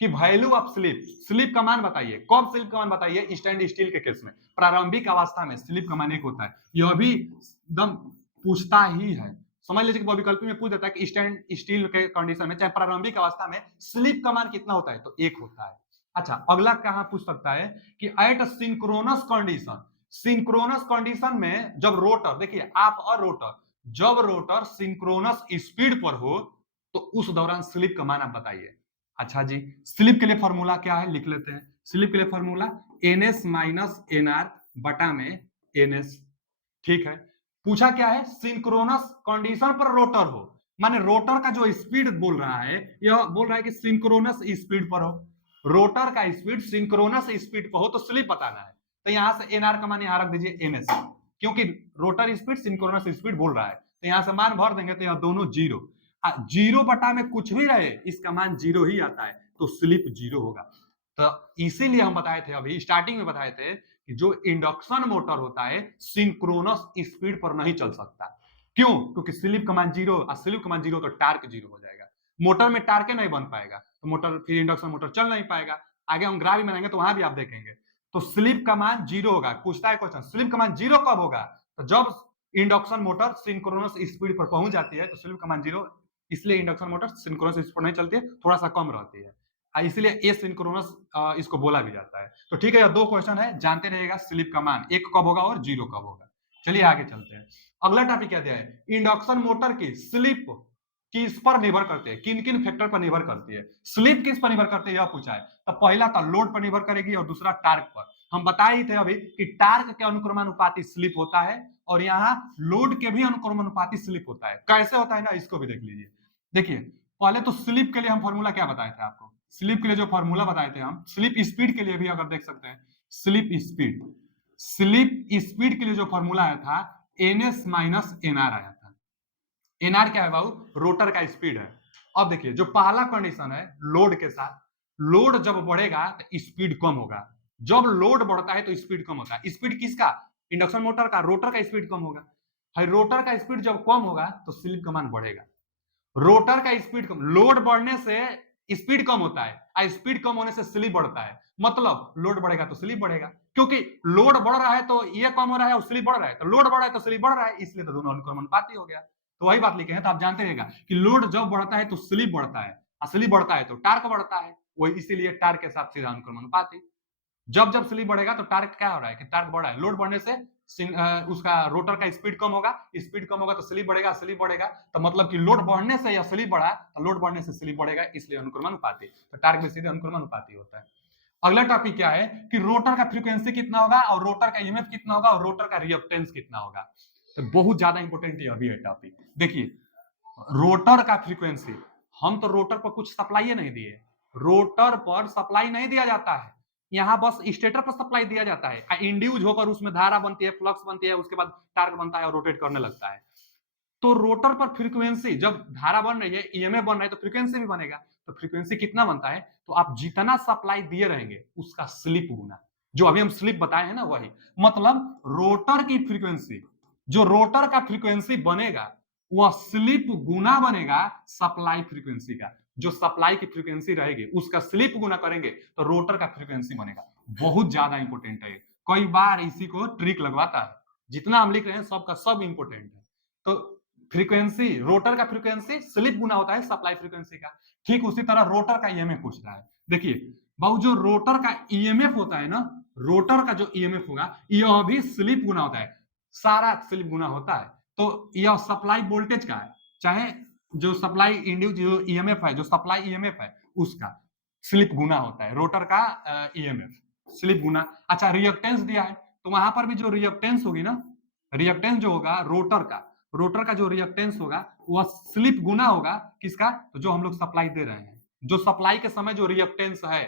कि वैल्यू ऑफ स्लिप, स्लिप का मान बताइए, कब स्लिप का मान बताइए, स्टैंड स्टिल के केस में, प्रारंभिक अवस्था में स्लिप का मान 1 होता है। यह भी एकदम पूछता ही है, समझ लीजिए कि विकल्प में पूछ देता है कि स्टैंड स्टील के कंडीशन में चाहे प्रारंभिक अवस्था में स्लिप का मान कितना होता है, तो 1 होता है। अच्छा, अगला कहां पूछ सकता है कि at synchronous condition, synchronous condition में जब रोटर, देखिए आप और रोटर, जब रोटर सिंक्रोनस स्पीड पर हो तो उस दौरान स्लिप का मान आप बताइए। अच्छा जी, स्लिप के लिए फॉर्मूला क्या है लिख लेते हैं, स्लिप के लिए formula N S minus N R बटा में एन एस। ठीक है, पूछा क्या है, सिंक्रोनस कंडीशन पर रोटर हो, माने रोटर का जो स्पीड बोल रहा है, यह बोल रहा है कि सिंक्रोनस स्पीड पर हो, रोटर का स्पीड सिंक्रोनस स्पीड पर हो तो स्लिप बताना है, तो यहां से एनआर का मान यहां रख दीजिए एनएस, क्योंकि रोटर स्पीड सिंक्रोनस स्पीड बोल रहा है, तो यहां से मान भर देंगे तो यह दोनों 0, 0 बटा में कुछ भी रहे इसका मान 0 ही आता है, तो स्लिप 0 होगा। तो इसीलिए हम बताए थे, अभी स्टार्टिंग में बताए थे कि जो इंडक्शन मोटर होता है सिंक्रोनस स्पीड पर नहीं चल सकता, क्यों, क्योंकि स्लिप का मान 0, और स्लिप का मान 0 तो टार्क 0 हो जाएगा, मोटर में टार्क नहीं बन पाएगा, तो मोटर फिर इंडक्शन मोटर चल नहीं पाएगा। आगे हम ग्राफ बनाएंगे तो वहां भी आप देखेंगे, तो स्लिप का मान 0 होगा। पूछता है क्वेश्चन, स्लिप का मान 0 कब होगा, तो जब इंडक्शन मोटर सिंक्रोनस स्पीड पर पहुंच जाती है तो स्लिप का मान 0, इसलिए इंडक्शन मोटर सिंक्रोनस स्पीड पर नहीं चलती है, थोड़ा सा कम रहती है। इसलिए एसिंक्रोनस इसको बोला भी जाता है। तो ठीक है, यह दो क्वेश्चन है, जानते रहिएगा स्लिप का मान एक कब होगा और जीरो कब होगा। चलिए आगे चलते हैं। अगला टॉपिक क्या दिया है, इंडक्शन मोटर की स्लिप किस पर निर्भर करते हैं, किन किन फैक्टर पर निर्भर करती है। स्लिप किस पर निर्भर करती है यह पूछा है। तो पहला था लोड पर निर्भर करेगी और दूसरा टार्क पर। हम बताए ही थे अभी कि टार्क के अनुक्रमानुपाती स्लिप होता है और यहाँ लोड के भी अनुक्रमानुपाती स्लिप होता है। कैसे होता है ना, इसको भी देख लीजिए। देखिए पहले तो स्लिप के लिए हम फॉर्मूला क्या बताए थे आपको, स्लिप के लिए जो फॉर्मूला बताए थे हम, स्लिप स्पीड के लिए भी अगर देख सकते हैं, स्लिप स्पीड, स्लिप स्पीड के लिए जो फॉर्मूला आया था ns माइनस एनआर आया था। एनआर क्या है बाबू, रोटर का स्पीड है। अब देखिए जो पहला कंडीशन है लोड के साथ, लोड जब बढ़ेगा तो स्पीड कम होगा। जब लोड बढ़ता है तो स्पीड कम होता है। स्पीड किसका, इंडक्शन मोटर का, रोटर का स्पीड कम होगा। भाई रोटर का स्पीड जब कम होगा तो स्लिप का मान बढ़ेगा। रोटर का स्पीड कम, लोड बढ़ने से स्पीड कम होता है और स्पीड कम होने से स्लिप बढ़ता है। मतलब लोड बढ़ेगा तो स्लिप बढ़ेगा, क्योंकि लोड बढ़ रहा है तो ये कम हो रहा है और स्लिप बढ़ रहा है, तो लोड बढ़ रहा है तो स्लिप बढ़ रहा है, इसलिए तो दोनों अनुक्रमानुपाती हो गया। तो वही बात लिखे हैं, तो आप जानते रहिएगा कि लोड जब बढ़ता है तो स्लिप बढ़ता है और स्लिप बढ़ता है तो टार्क बढ़ता है, वही इसीलिए टार्क के साथ सीधा अनुक्रमानुपाती। जब जब स्लिप बढ़ेगा तो टार्क क्या हो रहा है कि टार्क बढ़ा है, लोड बढ़ने से उसका रोटर का स्पीड कम होगा, स्पीड कम होगा तो स्लिप बढ़ेगा, स्लिप बढ़ेगा तो मतलब कि लोड बढ़ने से या स्लिप बढ़ा तो लोड बढ़ने से स्लिप बढ़ेगा, इसलिए अनुक्रमानुपाती। तो टार्क भी सीधे अनुक्रमानुपाती होता है। अगला टॉपिक क्या है कि रोटर का फ्रीक्वेंसी कितना होगा और रोटर का ईएमएफ कितना होगा और रोटर का रिएक्टेंस कितना होगा। तो बहुत ज्यादा इंपॉर्टेंट है अभी है टॉपिक। देखिए रोटर का फ्रीक्वेंसी, हम तो रोटर पर कुछ सप्लाई नहीं दिए, रोटर पर सप्लाई नहीं दिया जाता है, यहाँ बस स्टेटर पर सप्लाई दिया जाता है, इंड्यूज होकर उसमें धारा बनती है, फ्लक्स बनती है, उसके बाद टार्क बनता है और रोटेट करने लगता है। तो रोटर पर फ्रीक्वेंसी, जब धारा बन रही है, ईएमएफ बन रहा है, तो फ्रीक्वेंसी भी बनेगा। तो फ्रीक्वेंसी कितना बनता है, तो आप जितना सप्लाई दिए रहेंगे उसका स्लिप गुना, जो अभी हम स्लिप बताए हैं ना वही, मतलब रोटर की फ्रीक्वेंसी, जो रोटर का फ्रीक्वेंसी बनेगा वह स्लिप गुना बनेगा सप्लाई फ्रीक्वेंसी का। जो सप्लाई की फ्रीक्वेंसी रहेगी उसका स्लिप गुना करेंगे तो रोटर का फ्रीक्वेंसी बनेगा। बहुत ज्यादा इंपॉर्टेंट है, कई बार इसी को ट्रिक लगवाता है। जितना हम लिख रहे हैं सबका सब इंपॉर्टेंट है। तो फ्रीक्वेंसी, रोटर का फ्रीक्वेंसी स्लिप गुना होता है सप्लाई फ्रीक्वेंसी का। ठीक उसी तरह रोटर का ईएमएफ पूछ रहा है। देखिए बाबू जो रोटर का ईएमएफ होता है ना, रोटर का जो ईएमएफ होगा यह भी स्लिप गुना होता है, सारा स्लिप गुना होता है। तो यह सप्लाई वोल्टेज का है, चाहे जो सप्लाई इंड्यूस जो ईएमएफ है, जो सप्लाई ईएमएफ है उसका स्लिप गुना होता है रोटर का ईएमएफ स्लिप गुना। अच्छा रिएक्टेंस दिया है, तो वहां पर भी जो रिएक्टेंस होगी ना, रिएक्टेंस जो होगा रोटर का, रोटर का जो रिएक्टेंस होगा वह स्लिप गुना होगा किसका, तो जो हम लोग सप्लाई दे रहे हैं, जो सप्लाई के समय जो रिएक्टेंस है,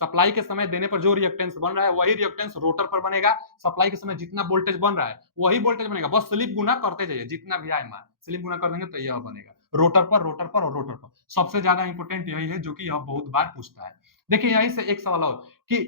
सप्लाई के समय देने पर जो रिएक्टेंस बन रहा है वही रिएक्टेंस रोटर पर बनेगा। सप्लाई के समय जितना वोल्टेज बन रहा है वही वोल्टेज बनेगा, बस स्लिप गुना करते जाइए, जितना भी आए मान स्लिप गुना कर देंगे तो यह बनेगा रोटर पर, रोटर पर और रोटर पर। सबसे ज्यादा इंपॉर्टेंट यही है जो कि यह बहुत बार पूछता है। देखिए यहीं से एक सवाल और कि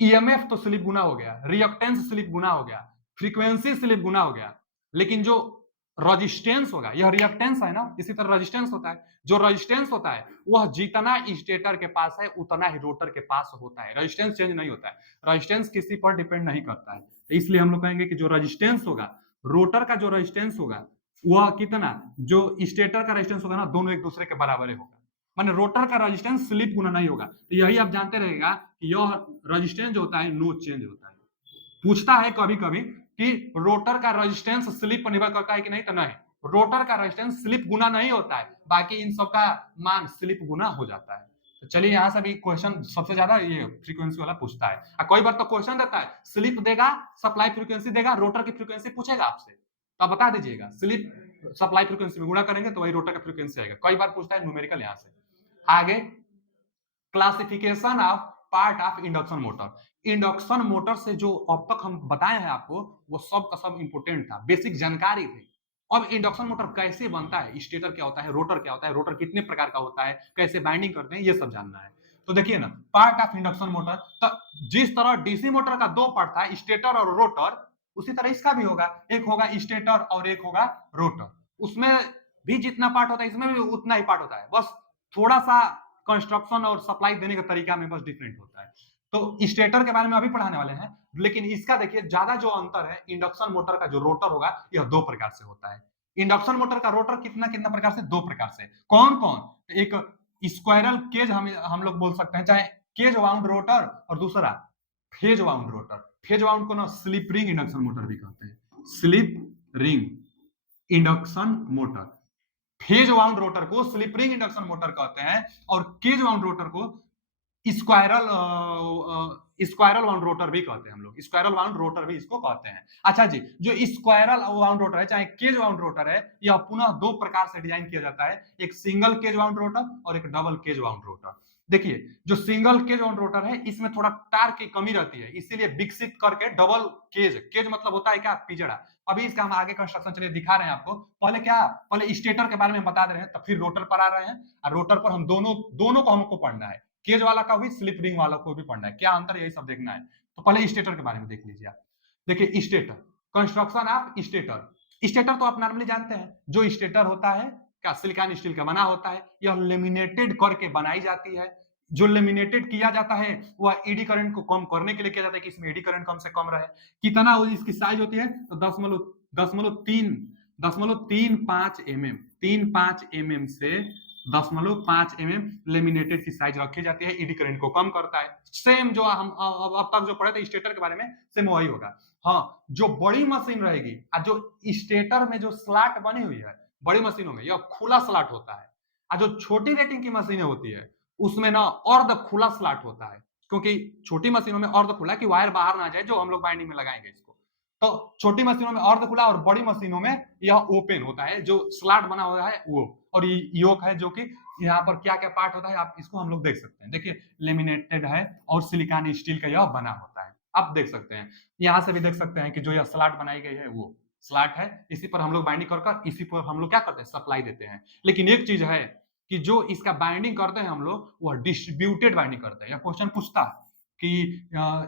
ईएमएफ तो स्लिप गुना हो गया, रिएक्टेंस स्लिप गुना हो गया, फ्रीक्वेंसी स्लिप गुना हो गया, लेकिन जो रजिस्टेंस होगा, यह रिएक्टेंस है ना, इसी तरह रजिस्टेंस होता है, जो रजिस्टेंस होता है वह जितना स्टेटर के पास है उतना ही रोटर के पास होता है, रजिस्टेंस चेंज नहीं होता है, रजिस्टेंस किसी पर डिपेंड नहीं करता है। तो इसलिए हम लोग कहेंगे कि जो रजिस्टेंस होगा, रोटर का जो रजिस्टेंस होगा वह कितना, जो स्टेटर का रजिस्टेंस होगा ना, दोनों एक दूसरे के बराबर होगा, माने रोटर का रजिस्टेंस स्लिप गुना नहीं होगा। तो यही आप जानते रहेगा कि यह रजिस्टेंस जो होता है नो चेंज होता है। पूछता है कभी कभी कि रोटर का रेजिस्टेंस स्लिप पर निर्भर करता है कि नहीं, तो नहीं, रोटर का रेजिस्टेंस स्लिप गुना नहीं होता है, बाकी इन सब का मान स्लिप गुना हो जाता है। तो चलिए यहां से भी क्वेश्चन सबसे ज्यादा ये फ्रीक्वेंसी वाला पूछता है, और कोई बार तो क्वेश्चन देता है स्लिप देगा, सप्लाई फ्रीक्वेंसी देगा, रोटर की फ्रीक्वेंसी पूछेगा आपसे, तो आप बता दीजिएगा स्लिप सप्लाई फ्रीक्वेंसी में गुणा करेंगे तो वही रोटर का फ्रीक्वेंसी आएगा। कई बार पूछता है न्यूमेरिकल। यहां से आगे classification of part of induction motor. Induction motor से जो अब तक हम बताए हैं आपको वो सब का सब इंपोर्टेंट था, बेसिक जानकारी थी। अब इंडक्शन मोटर कैसे बनता है, स्टेटर क्या होता है, रोटर क्या होता है, रोटर कितने प्रकार का होता है, कैसे बाइंडिंग करते हैं, ये सब जानना है। तो देखिए ना पार्ट ऑफ इंडक्शन मोटर, तो जिस तरह डीसी मोटर का दो पार्ट था स्टेटर और रोटर, उसी तरह इसका भी होगा, एक होगा स्टेटर और एक होगा रोटर। उसमें भी जितना पार्ट होता है इसमें भी उतना ही पार्ट होता है, बस थोड़ा सा कंस्ट्रक्शन और सप्लाई देने का तरीका में बस डिफरेंट होता है। तो स्टेटर के बारे में अभी पढ़ाने वाले हैं, लेकिन इसका देखिए ज्यादा जो अंतर है, इंडक्शन मोटर का जो रोटर होगा यह दो प्रकार से होता है। इंडक्शन मोटर का रोटर कितना कितना प्रकार से, दो प्रकार से। कौन कौन, एक स्क्वायरल केज हम लोग बोल सकते हैं, चाहे केज वाउंड रोटर और दूसरा phase wound rotor. Phase wound को ना स्लिप रिंग इंडक्शन मोटर भी कहते हैं, slip ring induction motor. Phase wound rotor को स्लिप रिंग इंडक्शन मोटर कहते हैं और केज वाउंड रोटर को स्क्वायरल स्क्वायरल वाउंड रोटर भी कहते हैं हम लोग, स्क्वायरल वाउंड रोटर भी इसको कहते हैं। अच्छा जी, जो स्क्वायरल वाउंड रोटर है चाहे केज वाउंड रोटर है, यह पुनः दो प्रकार से डिजाइन किया जाता है, एक सिंगल केज वाउंड रोटर और एक डबल केज वाउंड रोटर। देखिए जो सिंगल केज वाउंड रोटर है इसमें थोड़ा टार्क की कमी रहती है, इसीलिए विकसित करके डबल केज, केज मतलब होता है क्या, पिजड़ा। अभी इसका हम आगे कंस्ट्रक्शन चलिए दिखा रहे हैं आपको। पहले क्या, पहले स्टेटर के बारे में बता दे रहे हैं, तब फिर रोटर पर आ रहे हैं, और रोटर पर हम दोनों दोनों को हमको पढ़ना है, केज वाला का भी स्लिप रिंग वाला को भी पढ़ना है, क्या अंतर यही सब देखना है। तो पहले स्टेटर के बारे में देख लीजिए आप। देखिए stator, construction of stator. Stator तो आप नॉर्मली जानते हैं, जो स्टेटर होता है क्या सिलिकॉन स्टील का बना होता है, यह लेमिनेटेड करके बनाई जाती है। जो लेमिनेटेड किया जाता है वह एडी करंट को कम करने के लिए किया जाता है कि इसमें एडी करंट कम से कम रहे। कितना इसकी साइज होती है, तो 10.35 mm, 3.5 mm से 10.5 mm लेमिनेटेड की साइज रखी जाती है, ईडी करंट को कम करता है। सेम जो हम अब तक जो पढ़े थे स्टेटर के बारे में, सेम वही होगा। हाँ, जो बड़ी मशीन रहेगी, जो स्टेटर में जो स्लॉट बनी हुई है बड़ी मशीनों में, यह खुला स्लॉट होता है, और जो छोटी रेटिंग की मशीनें होती है उसमें ना अर्ध खुला स्लॉट होता है, क्योंकि छोटी मशीनों में अर्ध खुला कि वायर बाहर ना जाए जो हम लोग बाइंडिंग में लगाएंगे इसको। तो छोटी मशीनों में अर्ध खुला और बड़ी मशीनों में यह ओपन होता है, जो स्लॉट बना हुआ है वो, और योक है जो कि यहाँ पर क्या क्या पार्ट होता है आप इसको हम लोग देख सकते हैं। देखिए लेमिनेटेड है और सिलिकॉन स्टील का यह बना होता है, आप देख सकते हैं। यहाँ से भी देख सकते हैं कि जो यह स्लॉट बनाई गई है वो स्लॉट है, इसी पर हम लोग बाइंडिंग कर इसी पर हम लोग क्या करते हैं, सप्लाई देते हैं। लेकिन एक चीज है कि जो इसका बाइंडिंग करते हैं हम लोग, वह डिस्ट्रीब्यूटेड बाइंडिंग करते हैं। यह क्वेश्चन पूछता है कि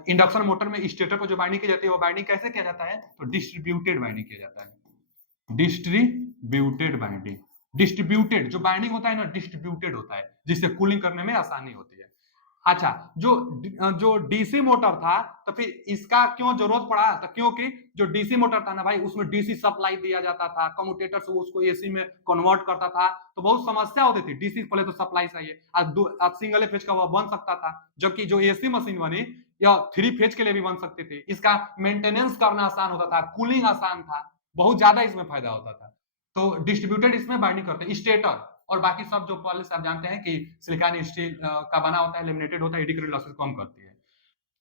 इंडक्शन मोटर में स्टेटर पर जो बाइंडिंग की जाती है वो बाइंडिंग कैसे किया जाता है, तो डिस्ट्रीब्यूटेड बाइंडिंग किया जाता है। डिस्ट्रीब्यूटेड बाइंडिंग, डिस्ट्रीब्यूटेड जो बाइंडिंग होता है ना डिस्ट्रीब्यूटेड होता है, जिससे कूलिंग करने में आसानी होती है। अच्छा, जो डीसी मोटर था तो फिर इसका क्यों जरूरत पड़ा, तो क्योंकि जो डीसी मोटर था ना भाई, उसमें डीसी सप्लाई दिया जाता था, कम्यूटेटर से उसको एसी में कन्वर्ट करता था, तो बहुत समस्या होती थी। डीसी पहले तो सप्लाई चाहिए, आज सिंगल फेज का वह बन सकता था, जबकि जो एसी मशीन बनी या 3 फेज के लिए भी बन सकती थी। इसका मेंटेनेंस करना आसान होता था, कूलिंग आसान था, बहुत ज्यादा इसमें फायदा होता था। तो डिस्ट्रीब्यूटेड इसमें बाइंडिंग करते हैं स्टेटर, और बाकी सब जो पहले से आप जानते हैं कि सिलिकॉन स्टील का बना होता है, लेमिनेटेड होता है, एडी करंट लॉसेस कम करती है।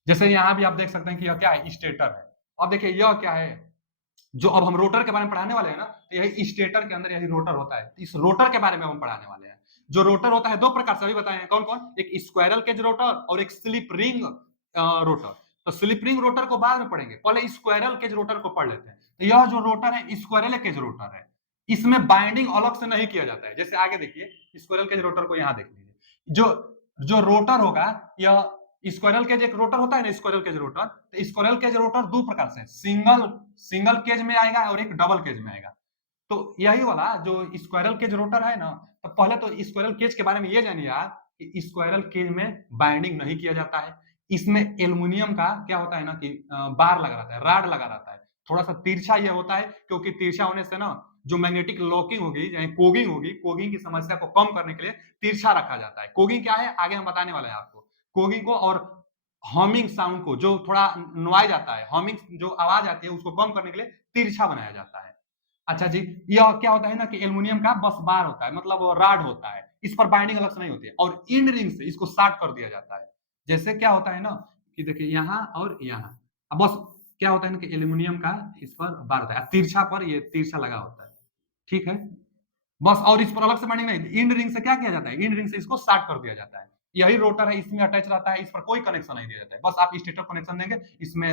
जैसे यहाँ भी आप देख सकते हैं कि यह क्या है, स्टेटर है। अब देखिए यह क्या है, जो अब हम रोटर के बारे में पढ़ाने वाले हैं ना, तो यही स्टेटर के अंदर यही रोटर होता है। इस रोटर के बारे में हम पढ़ाने वाले हैं। जो रोटर होता है दो प्रकार से अभी बताए हैं, कौन कौन, एक स्क्वायरल केज रोटर और एक स्लिप रिंग रोटर। तो स्लिप रिंग रोटर को बाद में पढ़ेंगे, पहले स्क्वायरल केज रोटर को पढ़ लेते हैं। तो यह जो रोटर है स्क्वायरल केज रोटर है, इसमें बाइंडिंग अलग से नहीं किया जाता है। जैसे आगे देखिए स्क्वायरल केज रोटर को यहाँ देख लीजिए, जो रोटर होगा यह स्क्वायरल केज एक रोटर होता है ना, स्क्वायरल केज रोटर। तो स्क्वायरल केज रोटर दो प्रकार से, सिंगल केज में आएगा और एक डबल केज में आएगा। तो यही वाला जो स्क्वायरल केज रोटर है ना, तो पहले तो स्क्वायरल केज के बारे में ये जानिए आप कि स्क्वायरल केज में बाइंडिंग नहीं किया जाता है। इसमें एल्युमिनियम का क्या होता है ना कि बार लगा रहता है, राड लगा रहता है। थोड़ा सा तिरछा ये होता है, क्योंकि तिरछा होने से ना जो मैग्नेटिक लॉकिंग होगी यानी कोगिंग होगी, कोगिंग की समस्या को कम करने के लिए तिरछा रखा जाता है। कोगिंग क्या है आगे हम बताने वाले हैं आपको। कोगिंग को और हमिंग साउंड को, जो थोड़ा नॉइज आता है, हमिंग जो आवाज आती है उसको कम करने के लिए तिरछा बनाया जाता है। अच्छा जी, यह क्या होता है ना कि एल्युमिनियम का बस बार होता है, मतलब राड होता है, इस पर बाइंडिंग अलग से नहीं होती है, और इंड रिंग से इसको शार्ट कर दिया जाता है। जैसे क्या होता है ना कि देखिए यहाँ और यहाँ, अब बस क्या होता है ना कि एल्युमिनियम का इस पर बार होता है, तिरछा पर ये तिरछा लगा होता है, ठीक है बस। और इस पर अलग से बाइंडिंग नहीं, इंड रिंग से क्या किया जाता है, इंड रिंग से इसको शार्ट कर दिया जाता है। यही रोटर है, इसमें अटैच रहता है, इस पर कोई कनेक्शन नहीं दिया जाता है, बस आप स्टेटर कनेक्शन देंगे, इसमें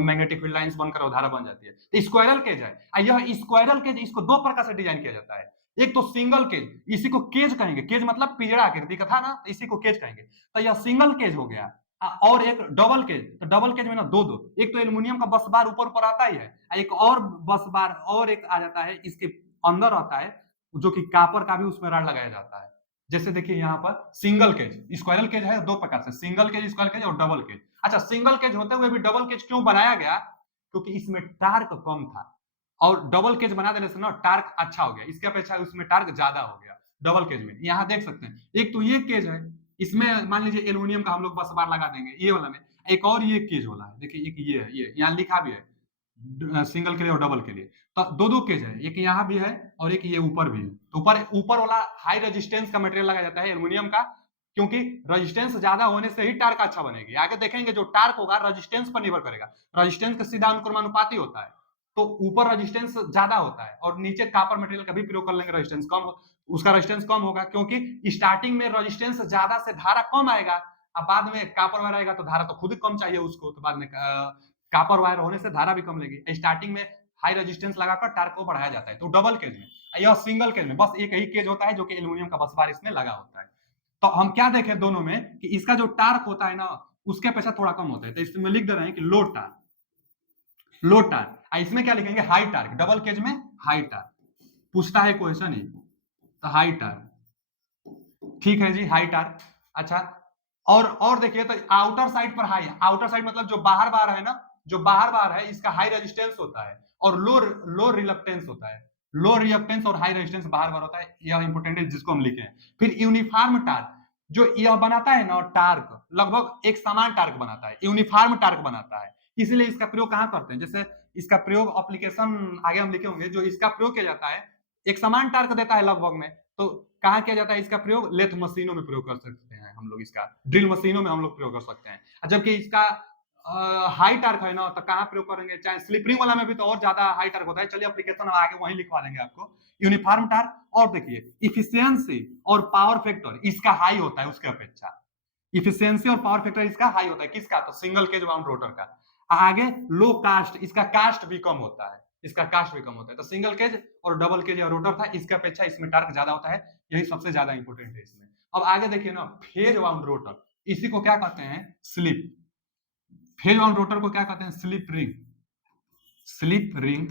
मैग्नेटिक फील्ड लाइंस बनकर उधारा बन जाती है। तो स्क्वायरल केज है, यह स्क्वायरल केज इसको दो प्रकार से डिजाइन किया जाता है। एक तो सिंगल केज, इसी को केज कहेंगे, केज मतलब पिजड़ा आकृति का था ना, इसी को केज कहेंगे। तो यह सिंगल केज हो गया। और एक डबल केज, तो डबल केज में ना दो दो, एक तो एल्युमिनियम का बस बार ऊपर ऊपर आता ही है, एक और बस बार और एक आ जाता है इसके अंदर आता है, जो कि कापर का भी उसमें राड लगाया जाता है। जैसे देखिए यहाँ पर सिंगल केज, स्क्वायरल केज है दो प्रकार से, सिंगल केज, स्क्वायरल केज और डबल केज। अच्छा, सिंगल केज होते हुए भी डबल केज क्यों बनाया गया, क्योंकि इसमें टार्क कम था, और डबल केज बना देने से ना टार्क अच्छा हो गया, इसके अपेक्षा उसमें टार्क ज्यादा हो गया। डबल केज में यहाँ देख सकते हैं, एक तो ये केज है, इसमें मान लीजिए एल्यूमिनियम का हम लोग बस बार लगा देंगे ये वाला में, एक और ये केज वाला है, देखिए एक ये है, ये यहाँ लिखा भी है सिंगल के लिए और डबल के लिए, तो दो दो केज है, एक यहाँ भी है और एक ये ऊपर भी है। तो ऊपर ऊपर वाला हाई रेजिस्टेंस का मटेरियल लगाया जाता है एल्यूमिनियम का, क्योंकि रेजिस्टेंस ज्यादा होने से ही टार्क अच्छा बनेगी। आगे देखेंगे जो टार्क होगा रेजिस्टेंस पर निर्भर करेगा, रेजिस्टेंस का सीधा अनुक्रमानुपाती होता है, तो ऊपर रेजिस्टेंस ज्यादा होता है और नीचे कॉपर मटेरियल का भी प्रयोग कर लेंगे, रेजिस्टेंस कम, उसका रेजिस्टेंस कम होगा, क्योंकि स्टार्टिंग में रेजिस्टेंस ज्यादा से धारा कम आएगा, अब बाद में कॉपर वायर आएगा तो धारा तो खुद ही कम चाहिए उसको, तो बाद में कॉपर वायर होने से धारा भी कम लेगी। स्टार्टिंग में हाई रेजिस्टेंस लगाकर टार्क को बढ़ाया जाता है। तो डबल केज में, यह सिंगल केज में बस एक ही केज होता है जो कि एल्यूमिनियम का बस बार इसमें लगा होता है। तो हम क्या देखें दोनों में कि इसका जो टार्क होता है ना उसके अपेक्षा थोड़ा कम होता है, तो इसमें लिख दे रहे हैं कि लो टार्क, लो टार्क, इसमें क्या लिखेंगे हाई टार्क, डबल केज में हाई टार्क, पूछता है क्वेश्चन ही, तो हाई टार्क, ठीक है जी हाई टार्क। अच्छा और देखिए तो आउटर साइड पर हाई, आउटर साइड मतलब जो बाहर बार है ना, जो बाहर बार है इसका हाई रेजिस्टेंस होता है और लो रिलक्टेंस होता है, लो रिलक्टेंस और हाई रेजिस्टेंस बाहर बार होता है, यह इंपोर्टेंट है जिसको हम लिखे हैं। फिर यूनिफॉर्म टार्क, जो यह बनाता है ना टार्क लगभग एक समान टार्क बनाता है, यूनिफॉर्म टार्क बनाता है, इसलिए इसका प्रयोग कहां करते हैं, जैसे इसका प्रयोग एप्लीकेशन आगे हम लिखे होंगे, जो इसका प्रयोग किया जाता है एक समान टार्क देता है लगभग में, तो कहां किया जाता है इसका प्रयोग, लेथ मशीनों में प्रयोग कर सकते हैं हम लोग, इसका ड्रिल मशीनों में हम लोग प्रयोग कर सकते हैं। जबकि इसका हाई टार्क है ना तो कहां प्रयोग करेंगे, चाहे स्लिपरिंग वाला में भी तो और ज्यादा हाई टार्क होता है, चलिए एप्लीकेशन आगे वहीं लिखवा देंगे आपको। यूनिफॉर्म टार्क, और देखिए इफिशियंसी और पावर फैक्टर इसका हाई होता है उसके अपेक्षा, इफिशियंसी और पावर फैक्टर इसका हाई होता है, किसका, तो सिंगल केज वाउंड रोटर का। आगे लो कास्ट, इसका कास्ट भी कम होता है, इसका कास्ट भी कम होता है, तो सिंगल केज और डबल केज रोटर था, इसके अपेक्षा इसमें टार्क ज्यादा होता है, यही सबसे ज्यादा इंपोर्टेंट है इसमें। अब आगे देखिए ना फेज वाउंड रोटर, इसी को क्या कहते हैं स्लिप, फेज वाउंड रोटर को क्या कहते हैं slip ring, slip ring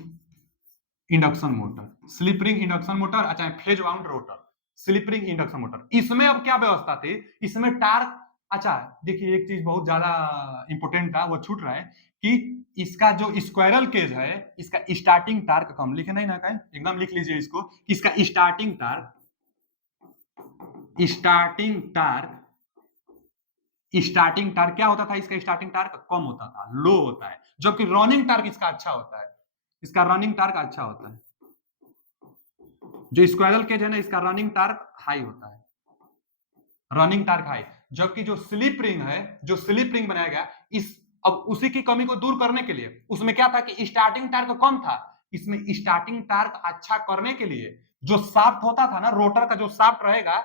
induction motor, slip ring induction motor, अच्छा phase wound rotor, slip ring induction motor, इसमें अब क्या व्यवस्था थी, इसमें टार्क, अच्छा देखिए एक चीज बहुत ज्यादा इंपोर्टेंट था वो छूट रहा है कि इसका जो स्क्वायरल केज है इसका स्टार्टिंग टार्क कम, लिखे नहीं ना कहीं, एकदम लिख लीजिए इसको, इसका starting torque, starting torque, starting torque क्या होता था, इसका स्टार्टिंग टार्क कम होता था, लो होता है, जबकि रनिंग टार्क इसका अच्छा होता है, इसका रनिंग टार्क अच्छा होता है, जो स्क्वायरल केज है ना इसका रनिंग टार्क हाई होता है, रनिंग टार्क हाई, जबकि जो स्लिप रिंग है, जो स्लिप रिंग बनाया गया इस, अब उसी की कमी को दूर करने के लिए उसमें क्या था कि स्टार्टिंग टार्क कम था, इसमें स्टार्टिंग टार्क अच्छा करने के लिए जो शाफ्ट होता था ना, रोटर का जो शाफ्ट रहेगा,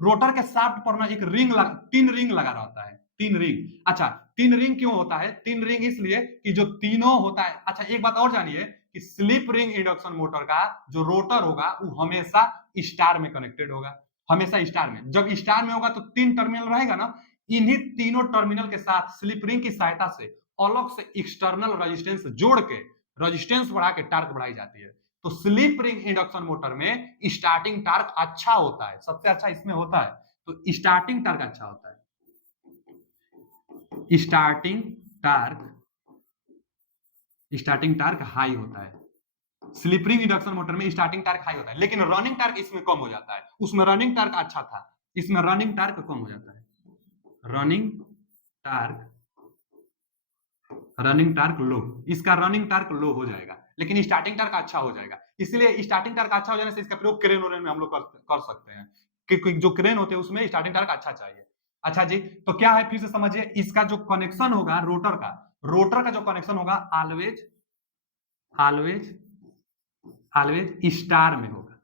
रोटर के शाफ्ट पर ना एक रिंग तीन रिंग लगा रहता है, तीन रिंग। अच्छा तीन रिंग क्यों होता है, तीन रिंग इसलिए कि जो तीनों होता है, अच्छा एक बात और जानिए कि स्लिप रिंग इंडक्शन मोटर का जो रोटर होगा वो हमेशा स्टार में कनेक्टेड होगा, हमेशा स्टार में, जब स्टार में होगा तो तीन टर्मिनल रहेगा ना, इन्हीं तीनों टर्मिनल के साथ स्लिप रिंग की सहायता से अलग से एक्सटर्नल रेजिस्टेंस जोड़ के रेजिस्टेंस बढ़ा के टार्क बढ़ाई जाती है। तो स्लिप रिंग इंडक्शन मोटर में स्टार्टिंग टार्क अच्छा होता है, सबसे अच्छा इसमें होता है, तो स्टार्टिंग टार्क अच्छा होता है, स्टार्टिंग टार्क हाई होता है, स्लिप रिंग इंडक्शन मोटर में स्टार्टिंग टार्क हाई होता है, लेकिन रनिंग टार्क इसमें कम हो जाता है, उसमें रनिंग टार्क अच्छा था, इसमें रनिंग टार्क कम हो जाता है, रनिंग टार्क लो, इसका रनिंग टार्क लो हो जाएगा, लेकिन स्टार्टिंग टार्क अच्छा हो जाएगा, इसलिए स्टार्टिंग टार्क अच्छा हो जाने से इसका प्रयोग क्रेन वरेन में हम लोग कर सकते हैं, क्योंकि जो क्रेन होते हैं उसमें स्टार्टिंग टार्क अच्छा चाहिए। अच्छा जी, तो क्या है फिर से समझिए, इसका जो कनेक्शन होगा रोटर का जो कनेक्शन होगा ऑलवेज स्टार में होगा,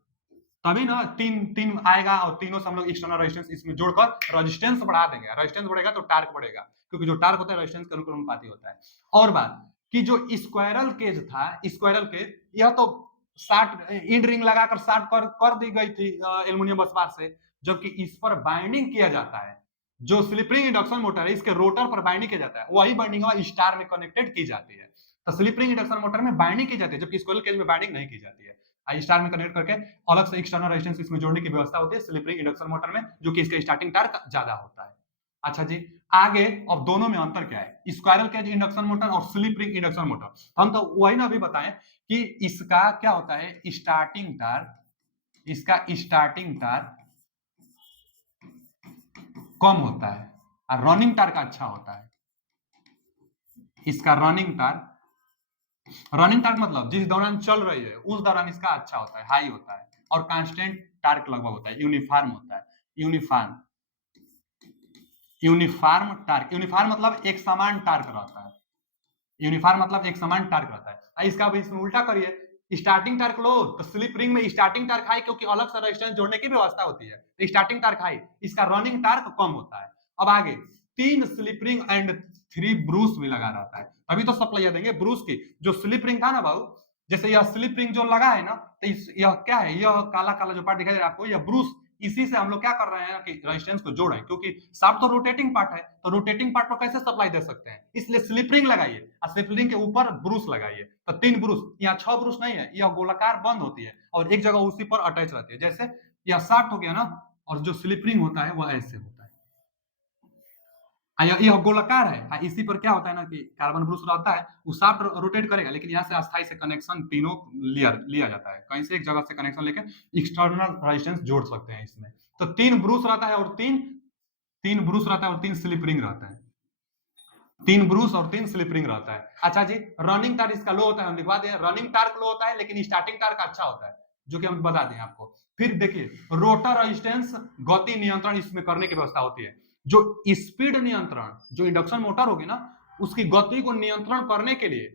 तभी ना तीन तीन आएगा और तीनों से हम लोग एक्सटर्नल रेजिस्टेंस इसमें जोड़कर रेजिस्टेंस बढ़ा देंगे, रेजिस्टेंस बढ़ेगा तो टार्क बढ़ेगा, क्योंकि जो टार्क होता है रेजिस्टेंस के अनुक्रमानुपाती होता है। और बात कि जो स्क्वायरल केज था, स्क्वायरल केज यह तो शार्ट इंड रिंग लगाकर शार्ट कर दी गई थी एल्युमिनियम बस बार से, जबकि इस पर बाइंडिंग किया जाता है, जो स्लिप रिंग इंडक्शन मोटर है इसके रोटर पर बाइंडिंग किया जाता है, वही बाइंडिंग स्टार में कनेक्टेड की जाती है, तो स्लिप रिंग इंडक्शन मोटर में बाइंडिंग की जाती है, जबकि स्क्वायरल केज में बाइंडिंग नहीं की जाती है, स्टार में कनेक्ट करके अलग से एक्सटर्नल रेजिस्टेंस इसमें जोड़ने की व्यवस्था होती है स्लिप रिंग इंडक्शन मोटर में, जो कि इसका स्टार्टिंग टार्क ज्यादा होता है। अच्छा जी, आगे अब दोनों में अंतर क्या है, स्क्वायरल केज इंडक्शन मोटर और स्लिप रिंग इंडक्शन मोटर, हम तो वही ना अभी बताएं कि इसका क्या होता है स्टार्टिंग टार्क, इसका स्टार्टिंग टार्क कम होता है और रनिंग टार्क अच्छा होता है। इसका रनिंग टार्क मतलब जिस दौरान चल रही है उस दौरान इसका अच्छा होता है, हाई होता है, और कांस्टेंट टार्क लगभग होता है, यूनिफॉर्म होता है। यूनिफॉर्म यूनिफॉर्म टार्क, यूनिफॉर्म मतलब एक समान टार्क रहता है। यूनिफॉर्म मतलब एक समान टार्क रहता है। इसका भी इसमें उल्टा करिए, स्टार्टिंग टार्क लो तो स्लिप रिंग में स्टार्टिंग टार्क हाई, क्योंकि अलग से रेजिस्टेंस जोड़ने की व्यवस्था होती है, तो स्टार्टिंग टार्क हाई, इसका रनिंग टार्क कम होता है। अब आगे 3 स्लिप रिंग एंड 3 ब्रूस भी लगा रहता है। अभी तो सप्लाई देंगे ब्रूस की। जो स्लिप रिंग था ना बाबू, जैसे यह स्लिप रिंग जो लगा है ना, तो यह क्या है, यह काला काला जो पार्ट दिखाई दे रहा है आपको, यह ब्रूस। इसी से हम लोग क्या कर रहे हैं कि रेजिस्टेंस को जोड़ें, क्योंकि शाफ्ट तो रोटेटिंग पार्ट है, तो रोटेटिंग पार्ट को कैसे सप्लाई दे सकते हैं, इसलिए स्लिप रिंग लगाइए और स्लिप रिंग के ऊपर ब्रूस लगाइए। तो 3 ब्रूस, यहाँ 6 ब्रूस नहीं है, यह गोलाकार बंद होती है और एक जगह उसी पर अटैच रहती है। जैसे यह शाफ्ट हो गया ना, और जो स्लिप रिंग होता है वह ऐसे होता है। यह गोलाकार है, इसी पर क्या होता है ना कि कार्बन ब्रूस रहता है, वो शाफ्ट रोटेट करेगा, लेकिन यहाँ से अस्थाई से कनेक्शन तीनों लिया जाता है, कहीं से एक जगह से कनेक्शन लेके एक्सटर्नल रेजिस्टेंस जोड़ सकते हैं इसमें। तो 3 ब्रूस रहता है और तीन ब्रूस रहता है और 3 स्लिप रिंग रहता है। 3 ब्रूस और 3 स्लिप रिंग रहता है। अच्छा जी, रनिंग टार्क इसका लो होता है, हम लिखवा दें, रनिंग टार्क लो होता है लेकिन स्टार्टिंग टार्क अच्छा होता है, जो कि हम बता दें आपको। फिर देखिए, रोटर रेजिस्टेंस गति नियंत्रण इसमें करने की व्यवस्था होती है। जो स्पीड नियंत्रण, जो इंडक्शन मोटर होगी ना, उसकी गति को नियंत्रण करने के लिए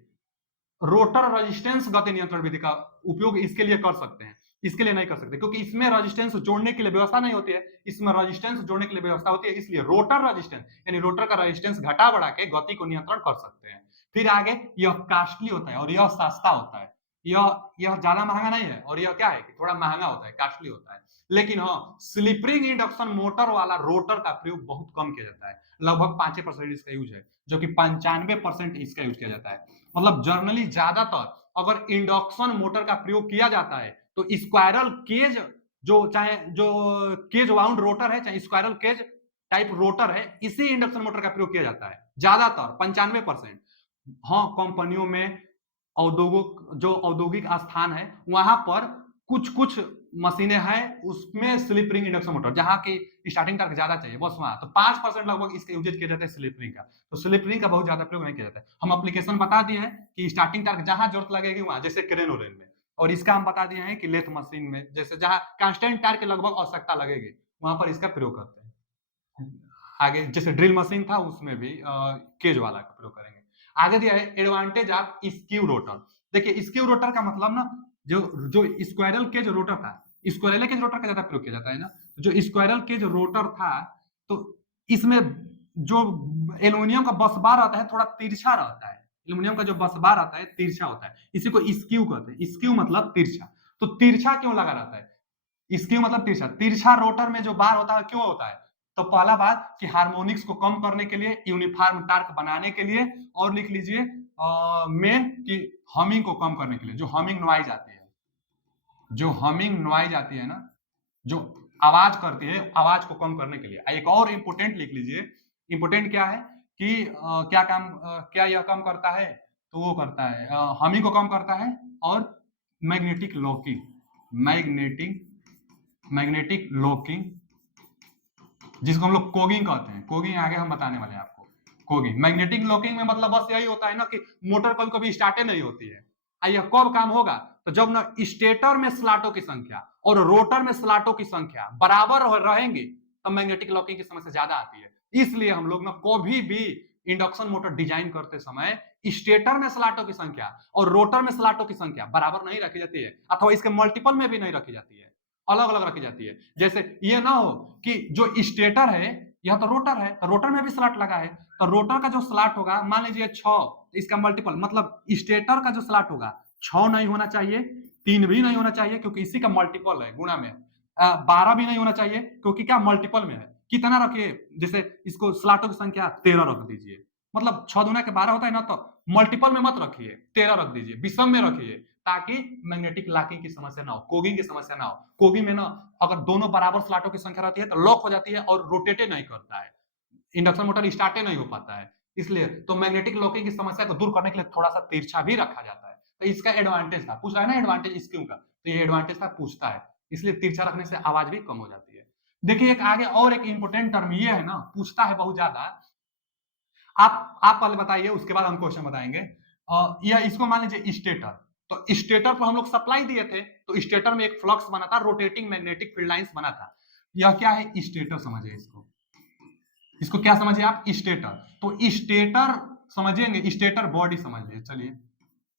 रोटर रेजिस्टेंस गति नियंत्रण विधि का उपयोग इसके लिए कर सकते हैं। इसके लिए नहीं कर सकते, क्योंकि इसमें रेजिस्टेंस जोड़ने के लिए व्यवस्था नहीं होती है, इसमें रेजिस्टेंस जोड़ने के लिए व्यवस्था होती है, इसलिए रोटर रेजिस्टेंस यानी रोटर का रेजिस्टेंस घटा बढ़ा के गति को नियंत्रण कर सकते हैं। फिर आगे, यह कॉस्टली होता है और यह सस्ता होता है। यह ज्यादा महंगा नहीं है, और यह क्या है कि थोड़ा महंगा होता है, कॉस्टली होता है। लेकिन हाँ, स्लिप रिंग इंडक्शन मोटर वाला रोटर का प्रयोग बहुत कम किया जाता है, लगभग 5% इसका यूज है, जो कि 95% इसका यूज किया जाता है। मतलब जर्नली ज्यादातर अगर इंडक्शन मोटर का प्रयोग किया जाता है तो स्क्वायरल केज, जो चाहे जो केज वाउंड रोटर है, चाहे स्क्वायरल केज टाइप रोटर है, इसी इंडक्शन मोटर का प्रयोग किया जाता है ज्यादातर 95%। हाँ, कंपनियों में औद्योगिक जो औद्योगिक स्थान है वहां पर कुछ कुछ मशीनें हैं, उसमें स्लिप रिंग इंडक्शन मोटर, जहां की स्टार्टिंग टार्क ज्यादा चाहिए, बस वहां तो 5% लगभग इसका यूजेज किया जाता है स्लिप रिंग का। तो स्लिप रिंग का बहुत ज्यादा प्रयोग नहीं किया जाता है। हम एप्लीकेशन बता दिए हैं कि स्टार्टिंग टार्क जहां जरूरत लगेगी वहां, जैसे क्रेन ओरेन में, और इसका हम बता दिए हैं कि लेथ मशीन में, जैसे जहां कांस्टेंट टार्क की लगभग आवश्यकता लगेगी वहां पर इसका प्रयोग करते हैं। आगे जैसे ड्रिल मशीन था उसमें भी केज वाला का प्रयोग करेंगे। आगे दिया है एडवांटेज ऑफ स्क्यू रोटर। देखिए, स्क्यू रोटर का मतलब ना, जो जो स्क्वायरल केज रोटर था, स्क्वायरल केज रोटर का ज्यादा प्रयोग किया जाता है ना, जो स्क्वायरल केज रोटर था, तो इसमें जो एल्यूमिनियम का बस बार आता है थोड़ा तिरछा रहता है। एल्यूमिनियम का जो बस बार आता है तिरछा होता है, इसी को स्क्यू कहते हैं। स्क्यू मतलब तिरछा। तो तिरछा क्यों लगा रहता है, स्क्यू मतलब तिरछा। तिरछा रोटर में जो बार होता है क्यों होता है, तो पहला बात कि हार्मोनिक्स को कम करने के लिए, यूनिफॉर्म टार्क बनाने के लिए, और लिख लीजिए में कि हमिंग को कम करने के लिए, जो हमिंग नॉइज आती है, जो हमिंग नॉइज आती है ना, जो आवाज करती है, आवाज को कम करने के लिए। एक और इंपोर्टेंट लिख लीजिए, इंपोर्टेंट क्या है कि क्या यह कम करता है, तो वो करता है हमिंग को कम करता है, और मैग्नेटिक लॉकिंग, मैग्नेटिक लॉकिंग, जिसको हम लोग कोगिंग कहते हैं। कोगिंग आगे हम बताने वाले हैं आपको। कोगिंग, मैग्नेटिक लॉकिंग में मतलब बस यही होता है ना कि मोटर कभी कभी स्टार्टे नहीं होती है। यह कब काम होगा, तो जब ना स्टेटर में स्लॉटों की संख्या और रोटर में स्लॉटों की संख्या बराबर रहेंगे, तब मैग्नेटिक लॉकिंग की समस्या ज्यादा आती है। इसलिए हम लोग ना कभी भी इंडक्शन मोटर डिजाइन करते समय स्टेटर में स्लॉटों की संख्या और रोटर में स्लॉटों की संख्या बराबर नहीं रखी जाती है, अथवा इसके मल्टीपल में भी नहीं रखी जाती है, अलग अलग रखी जाती है। जैसे ये ना हो कि जो स्टेटर है, यह तो रोटर है, तो रोटर में भी स्लॉट लगा है, तो रोटर का जो स्लॉट होगा, मान लीजिए 6, इसका मल्टीपल मतलब स्टेटर का जो स्लॉट होगा 6 नहीं होना चाहिए, 3 भी नहीं होना चाहिए क्योंकि इसी का मल्टीपल है गुणा में, 12 भी नहीं होना चाहिए क्योंकि क्या मल्टीपल में है। कितना रखिए, जैसे इसको स्लॉटों की संख्या 13 रख दीजिए, मतलब 6 दूना के 12 होता है ना, तो मल्टीपल में मत रखिए, 13 रख दीजिए, विषम में रखिए, ताकि मैग्नेटिक लॉकिंग की समस्या ना हो, कोगिंग की समस्या ना हो। कोगिंग में ना, अगर दोनों बराबर स्लॉटों की संख्या रहती है तो लॉक हो जाती है और रोटेटे नहीं करता है, इंडक्शन मोटर स्टार्टे नहीं हो पाता है। इसलिए तो मैग्नेटिक लॉकिंग की समस्या को दूर करने के लिए थोड़ा सा तिरछा भी रखा जाता है। तो इसका एडवांटेज था, पूछ रहा है ना एडवांटेज स्क्यू का, तो ये एडवांटेज था, पूछता है, इसलिए तिरछा रखने से आवाज भी कम हो जाती है। देखिए एक आगे और एक इंपोर्टेंट टर्म ये है ना, पूछता है बहुत ज्यादा। आप पहले बताइए, उसके बाद हम क्वेश्चन बताएंगे। या इसको मान लीजिए स्टेटर। तो स्टेटर पर हम लोग सप्लाई दिए थे, तो स्टेटर में एक फ्लक्स बना था, रोटेटिंग मैग्नेटिक फील्ड लाइंस बना था। यह क्या है? स्टेटर समझिए इसको। इसको क्या समझिए आप? स्टेटर। तो स्टेटर समझेंगे, स्टेटर बॉडी समझिए। चलिए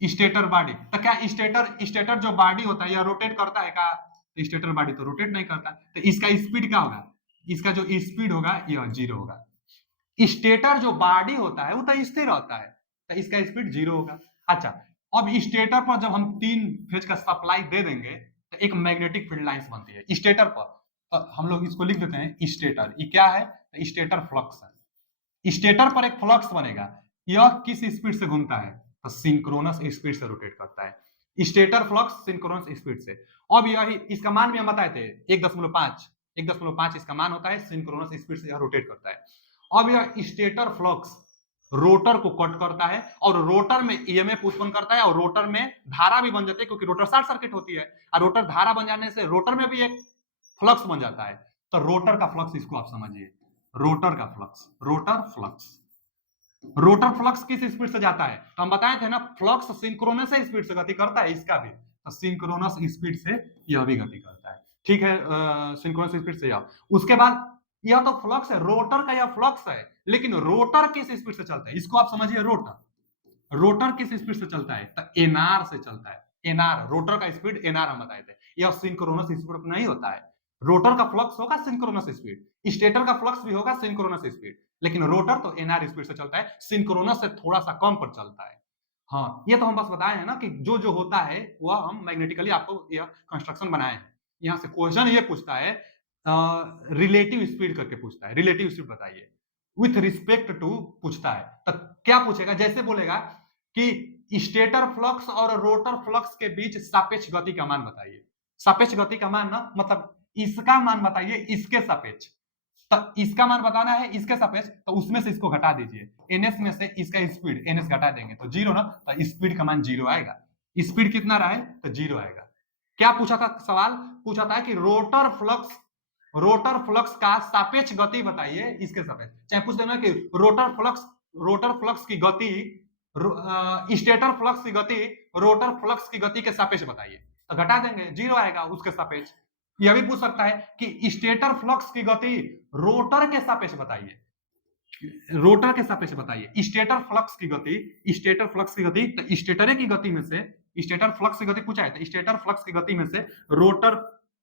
स्टेटर बॉडी, तो क्या स्टेटर स्टेटर जो बॉडी होता है यह रोटेट करता है क्या? तो स्टेटर बॉडी तो रोटेट नहीं करता, तो इसका स्पीड क्या होगा? इसका जो स्पीड होगा यह जीरो होगा। स्टेटर जो बॉडी होता है वो तो स्थिर रहता है, तो इसका स्पीड जीरो होगा। अच्छा, अब स्टेटर पर जब हम 3 फेज का सप्लाई दे देंगे तो एक मैग्नेटिक फील्ड लाइंस बनती है स्टेटर पर। तो हम लोग इसको लिख देते हैं स्टेटर। ये क्या है? तो स्टेटर फ्लक्स है। स्टेटर पर एक फ्लक्स बनेगा। यह किस स्पीड से घूमता है? तो सिंक्रोनस स्पीड से रोटेट करता है स्टेटर फ्लक्स, सिंक्रोनस स्पीड से। अब यही इसका मान भी हम बताए थे 1.5, 1.5 इसका मान होता है, सिंक्रोनस स्पीड से यह रोटेट करता है। अब यह स्टेटर फ्लक्स रोटर को कट करता है और रोटर में ईएमएफ उत्पन्न करता है और रोटर में धारा भी बन जाती है, क्योंकि रोटर शॉर्ट सर्किट होती है और रोटर धारा बन जाने से रोटर में भी एक फ्लक्स बन जाता है। तो रोटर का फ्लक्स इसको आप समझिए, रोटर का flux, rotor flux. Rotor flux किस स्पीड से जाता है? तो हम बताए थे ना, फ्लक्स सिंक्रोनस स्पीड से गति करता है, इसका भी तो सिंक्रोनस स्पीड से यह भी गति करता है। ठीक है, सिंक्रोनस स्पीड से यह। उसके बाद यह तो फ्लक्स है, रोटर का यह फ्लक्स है, लेकिन रोटर किस स्पीड से चलता है? इसको आप समझिए, रोटर, रोटर किस स्पीड से चलता है? तो एनआर से चलता है। एनआर, रोटर का स्पीड एनआर हम बताए थे। यह सिंक्रोनस स्पीड नहीं होता है। रोटर का फ्लक्स होगा सिंक्रोनस स्पीड, स्टेटर का फ्लक्स भी होगा सिंक्रोनस स्पीड, लेकिन रोटर तो एनआर स्पीड से चलता है, सिंक्रोनस से थोड़ा सा कम पर चलता है। हाँ, ये तो हम बस बताए हैं ना कि जो जो होता है वह हम मैग्नेटिकली आपको यह कंस्ट्रक्शन बनाए हैं। यहाँ से क्वेश्चन ये पूछता है, रिलेटिव स्पीड करके पूछता है, रिलेटिव स्पीड बताइए विथ रिस्पेक्ट टू पूछता है। तो क्या पूछेगा? जैसे बोलेगा कि स्टेटर फ्लक्स और रोटर फ्लक्स के बीच सापेक्ष गति का मान बताइए। सापेक्ष गति का मान ना, मतलब इसका मान बताइए इसके सापेक्ष। तो इसका मान बताना है इसके सापेक्ष, तो उसमें से इसको घटा दीजिए, एनएस में से इसका स्पीड एनएस घटा देंगे तो जीरो ना, तो स्पीड का मान जीरो आएगा। स्पीड कितना रहा है? तो जीरो आएगा। क्या पूछा था सवाल? पूछा था कि रोटर फ्लक्स का सापेक्ष गति बताइए इसके सापेक्ष। चाहे पूछ देना कि रोटर फ्लक्स की गति स्टेटर फ्लक्स की गति रोटर फ्लक्स की गति के सापेक्ष बताइए, तो घटा देंगे, जीरो आएगा उसके सापेक्ष। यह भी पूछ सकता है कि स्टेटर फ्लक्स की गति रोटर के सापेक्ष बताइए, रोटर के सापेक्ष बताइए। स्टेटर फ्लक्स की गति, स्टेटर फ्लक्स की गति, तो स्टेटर की गति में से स्टेटर फ्लक्स की गति पूछा है, तो स्टेटर फ्लक्स की गति में से रोटर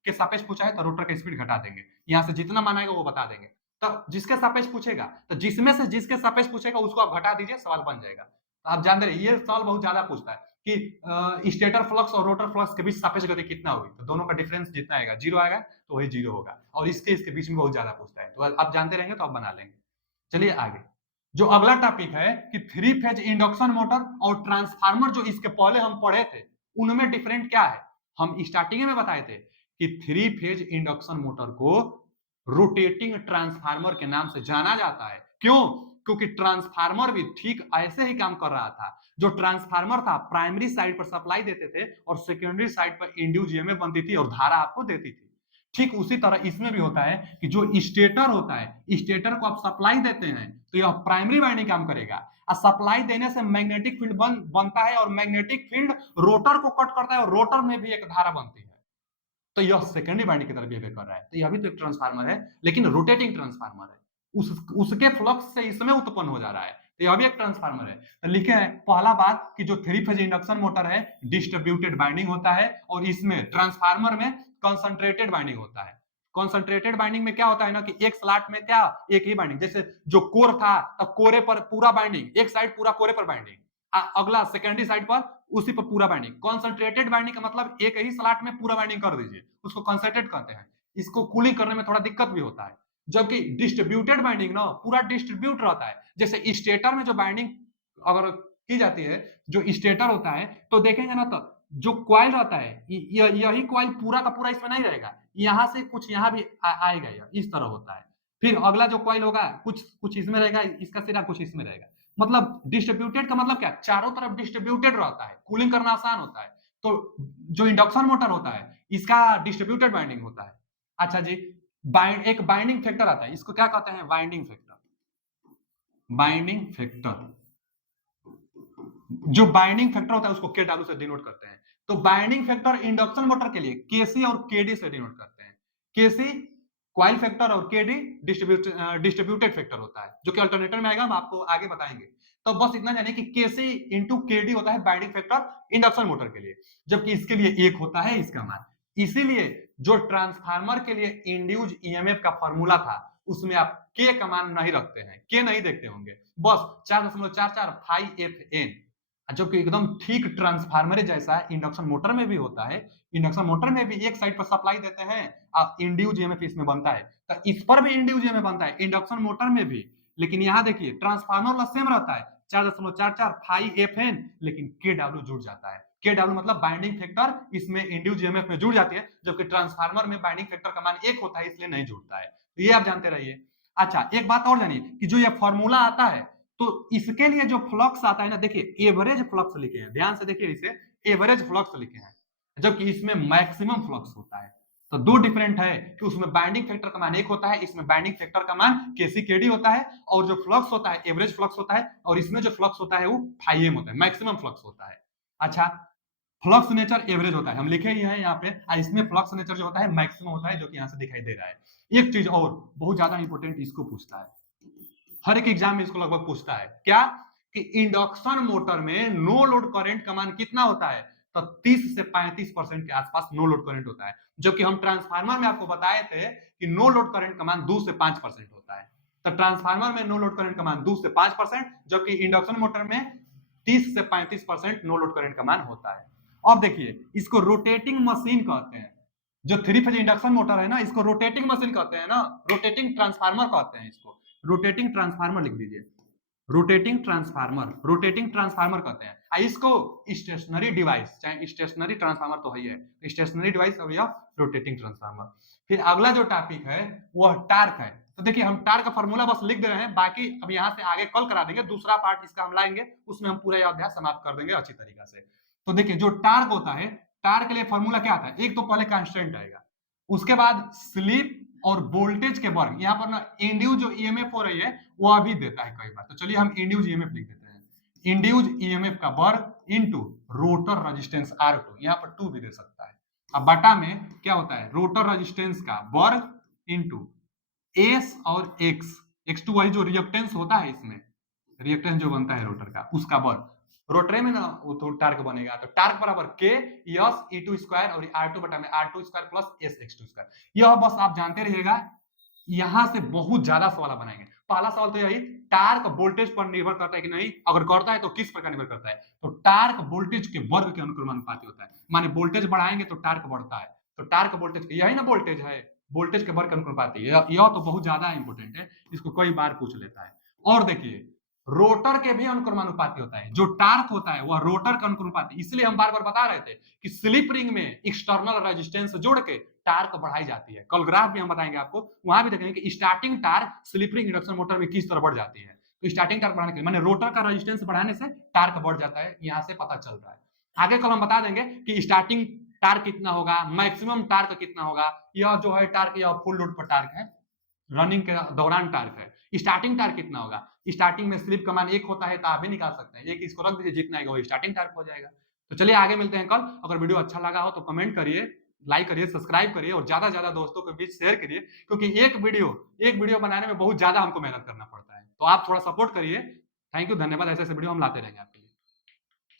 के सापेक्ष पूछा है, तो रोटर का स्पीड घटा देंगे। यहां से जितना मान आएगा वो बता देंगे। तो जिसके सापेक्ष पूछेगा, तो जिसमें से जिसके सापेक्ष पूछेगा उसको आप घटा दीजिए, सवाल बन जाएगा। तो आप जान रहे ये सवाल बहुत ज्यादा पूछता है कि स्टेटर फ्लक्स और रोटर फ्लक्स के बीच सापेक्ष गति कितना होगी, तो दोनों का डिफरेंस जितना आएगा जीरो आएगा, तो वही जीरो होगा। और इसके बीच में बहुत ज्यादा पूछता है, तो आप जानते रहेंगे तो आप बना लेंगे। चलिए आगे, जो अगला टॉपिक है कि 3 फेज इंडक्शन मोटर और ट्रांसफार्मर, जो इसके पहले हम पढ़े थे उनमें डिफरेंट क्या है? हम स्टार्टिंग में बताए थे कि 3 फेज इंडक्शन मोटर को रोटेटिंग ट्रांसफार्मर के नाम से जाना जाता है। क्यों? क्योंकि ट्रांसफार्मर भी ठीक ऐसे ही काम कर रहा था। जो ट्रांसफार्मर था प्राइमरी साइड पर सप्लाई देते थे और सेकेंडरी साइड पर इंड्यूस ईएमएफ बनती थी और धारा आपको देती थी। ठीक उसी तरह इसमें भी होता है कि जो स्टेटर होता है, स्टेटर को आप सप्लाई देते हैं तो यह प्राइमरी वाइंडिंग काम करेगा, और सप्लाई देने से मैग्नेटिक फील्ड बनता है और मैग्नेटिक फील्ड रोटर को कट करता है और रोटर में भी एक धारा बनती है, तो यह सेकेंडरी वाइंडिंग की तरफ बिहेव कर रहा है। तो यह भी तो एक ट्रांसफार्मर है, लेकिन रोटेटिंग ट्रांसफार्मर है। उसके फ्लक्स से इसमें उत्पन्न हो जा रहा है, तो यह भी एक ट्रांसफार्मर है। तो लिखे हैं पहला बात कि जो 3 फेज इंडक्शन मोटर है डिस्ट्रीब्यूटेड वाइंडिंग होता है, और इसमें ट्रांसफार्मर में कंसंट्रेटेड वाइंडिंग होता है। कंसंट्रेटेड वाइंडिंग में क्या होता है ना कि एक स्लॉट में क्या, एक ही वाइंडिंग, जैसे जो कोर था तो कोरे पर पूरा वाइंडिंग, एक साइड पूरा कोरे पर वाइंडिंग, अगला सेकेंडरी साइड पर उसी पर पूरा वाइंडिंग। कंसंट्रेटेड वाइंडिंग का मतलब एक ही स्लॉट में पूरा वाइंडिंग कर दीजिए, उसको कंसंट्रेट कहते हैं। इसको कूलिंग करने में थोड़ा दिक्कत भी होता है। जबकि डिस्ट्रीब्यूटेड वाइंडिंग ना पूरा डिस्ट्रीब्यूट रहता है। जैसे स्टेटर में जो वाइंडिंग अगर की जाती है, जो स्टेटर होता है तो देखेंगे ना, तो जो क्वाइल रहता है यही क्वाइल पूरा का पूरा इसमें नहीं रहेगा, यहां से कुछ यहां भी आएगा, इस तरह होता है। फिर अगला जो क्वाइल होगा कुछ कुछ इसमें रहेगा, इसका सिरा कुछ इसमें रहेगा। मतलब डिस्ट्रीब्यूटेड का मतलब क्या, चारों तरफ डिस्ट्रीब्यूटेड रहता है, कूलिंग करना आसान होता है। तो जो इंडक्शन मोटर होता है इसका डिस्ट्रीब्यूटेड वाइंडिंग होता है। अच्छा जी, एक बाइंडिंग फैक्टर आता है, इसको क्या कहते हैं, बाइंडिंग फैक्टर। बाइंडिंग फैक्टर, जो बाइंडिंग फैक्टर होता है उसको के डब्ल्यू से डिनोट करते हैं। तो बाइंडिंग फैक्टर इंडक्शन मोटर के लिए केसी और केडी से डिनोट करते हैं। केसी क्वाइल फैक्टर और केडी डिस्ट्रीब्यूटेड फैक्टर होता है, जो कि अल्टरनेटर में आएगा, हम आपको आगे बताएंगे। तो बस इतना जाने कि केसी इंटू केडी होता है बाइंडिंग फैक्टर इंडक्शन मोटर के लिए, जबकि इसके लिए एक होता है इसका मान। इसीलिए जो ट्रांसफार्मर के लिए इंड्यूज ईएमएफ का फॉर्मूला था उसमें आप के का मान नहीं रखते हैं, के नहीं देखते होंगे, बस 4.44 फाई एफ एन, जो कि एकदम ठीक ट्रांसफार्मर जैसा है, इंडक्शन मोटर में भी होता है। इंडक्शन मोटर में भी एक साइड पर सप्लाई देते हैं और इंड्यूज ईएमएफ इसमें बनता है, तो इस पर भी इंड्यूज ईएमएफ बनता है इंडक्शन मोटर में भी। लेकिन यहाँ देखिए ट्रांसफार्मर वाला सेम रहता है 4.44 फाई एफ एन, लेकिन के डब्ल्यू जुड़ जाता है। के डब्ल्यू मतलब बाइंडिंग फैक्टर इसमें इंड्यूज ईएमएफ में जुड़ जाती है, जबकि ट्रांसफार्मर में बाइंडिंग फैक्टर का मान एक होता है इसलिए नहीं जुड़ता है। तो ये आप जानते रहिए। अच्छा, एक बात और जानिए कि जो ये फॉर्मूला आता है, तो इसके लिए जो फ्लक्स आता है ना, देखिए एवरेज फ्लक्स लिखे हैं, ध्यान से देखिए, इसे एवरेज फ्लक्स लिखे हैं, जबकि इसमें मैक्सिमम फ्लक्स होता है। तो दो डिफरेंट है कि उसमें बाइंडिंग फैक्टर का मान एक होता है, इसमें बाइंडिंग फैक्टर का मान केसी केडी होता है, और जो फ्लक्स होता है एवरेज फ्लक्स होता है, और इसमें जो फ्लक्स होता है वो फाई एम होता है, मैक्सिमम फ्लक्स होता है। अच्छा, फ्लक्स नेचर एवरेज होता है, हम लिखे ही है यहाँ पे, इसमें फ्लक्स नेचर जो होता है मैक्सिमम होता है, जो कि यहाँ से दिखाई दे रहा है। एक चीज और बहुत ज्यादा इंपॉर्टेंट इसको पूछता है, हर एक एग्जाम में इसको लगभग पूछता है, क्या कि इंडक्शन मोटर में नो लोड करंट का मान कितना होता है, तो 30 से 35% के आसपास नो लोड करंट होता है, जो कि हम ट्रांसफार्मर में आपको बताए थे कि नो लोड करंट का मान 2 से 5% होता है। तो ट्रांसफार्मर में नो लोड करंट का मान 2 से 5%, जबकि इंडक्शन मोटर में 30 से 35% नो लोड करंट का मान होता है। अब देखिए, इसको रोटेटिंग मशीन कहते हैं, जो 3 फेज इंडक्शन मोटर है ना, इसको रोटेटिंग मशीन कहते हैं ना, रोटेटिंग ट्रांसफार्मर कहते हैं इसको, रोटेटिंग ट्रांसफार्मर लिख दीजिए, रोटेटिंग ट्रांसफार्मर, रोटेटिंग ट्रांसफार्मर कहते हैं। इसको स्टेशनरी डिवाइस, चाहे स्टेशनरी ट्रांसफार्मर तो है ही है, स्टेशनरी डिवाइस और या रोटेटिंग ट्रांसफार्मर। फिर अगला जो टॉपिक है वह टार्क है। तो देखिए, हम टार्क का फॉर्मूला बस लिख दे रहे हैं, बाकी अब यहाँ से आगे कल करा देंगे, दूसरा पार्ट इसका हम लाएंगे, उसमें हम पूरा अध्याय समाप्त कर देंगे अच्छी तरीके से। तो देखिए, जो टार्क होता है, टार्क के लिए फॉर्मूला क्या आता है, एक तो पहले कांस्टेंट आएगा, उसके बाद स्लिप और वोल्टेज के वर्ग, यहाँ पर ना इंड्यूज जो ईएमएफ हो रही है वो अभी देता है कई बार, तो चलिए हम इंड्यूज ईएमएफ लिख देते हैं, इंड्यूज ईएमएफ का वर्ग इनटू रोटर रेजिस्टेंस R2, यहाँ पर 2 भी दे सकता है। अब बटा में क्या होता है, रोटर रेजिस्टेंस का वर्ग इनटू एस और एक्स, x2 वही जो रिएक्टेंस होता है, इसमें रिएक्टेंस जो बनता है रोटर का उसका वर्ग, रोटरे में ना वो तो टार्क बनेगा, तो टार्क बराबर के यस E2 स्क्वायर और R2 बटा में R2 square plus S x2 square. यह बस आप जानते रहिएगा, यहां से बहुत ज्यादा सवाल बनाएंगे। पहला सवाल तो यही, टार्क वोल्टेज पर निर्भर करता है कि नहीं, अगर करता है तो किस प्रकार निर्भर करता है, तो टार्क वोल्टेज के वर्ग के अनुक्रमानुपाती होता है, माने वोल्टेज बढ़ाएंगे तो टार्क बढ़ता है, तो टार्क वोल्टेज यही ना वोल्टेज है, वोल्टेज के वर्ग के अनुक्रमानुपाती, यह तो बहुत ज्यादा इंपॉर्टेंट है, इसको कई बार पूछ लेता है। और देखिए, रोटर के भी अनुक्रमानुपाती होता है, जो टार्क होता है वह रोटर का अनुक्रमानुपाती, इसलिए हम बार बार बता रहे थे कि स्लिप रिंग में एक्सटर्नल रेजिस्टेंस जोड़ के टार्क बढ़ाई जाती है, कल ग्राफ भी हम बताएंगे आपको, वहां भी देखेंगे कि starting torque slip ring induction motor में किस तरह बढ़ जाती है। तो स्टार्टिंग टार्क बढ़ाने के माने रोटर का रेजिस्टेंस बढ़ाने से टार्क बढ़ जाता है, यहां से पता चल रहा है। आगे कल हम बता देंगे कि स्टार्टिंग टार्क कितना होगा, मैक्सिमम टार्क कितना होगा, यह जो है टार्क यह फुल लोड पर टार्क है, रनिंग के दौरान टार्क है, स्टार्टिंग टार्क कितना होगा, स्टार्टिंग में स्लिप का मान 1 होता है तो आप भी निकाल सकते हैं, एक इसको रख दीजिए, जितना आएगा वो स्टार्टिंग टार्क हो जाएगा। तो चलिए आगे मिलते हैं कल। अगर वीडियो अच्छा लगा हो तो कमेंट करिए, लाइक करिए, सब्सक्राइब करिए और ज्यादा ज्यादा दोस्तों के बीच शेयर करिए, क्योंकि एक वीडियो बनाने में बहुत ज्यादा हमको मेहनत करना पड़ता है, तो आप थोड़ा सपोर्ट करिए। थैंक यू, धन्यवाद, ऐसे ऐसे वीडियो हम लाते रहेंगे आपके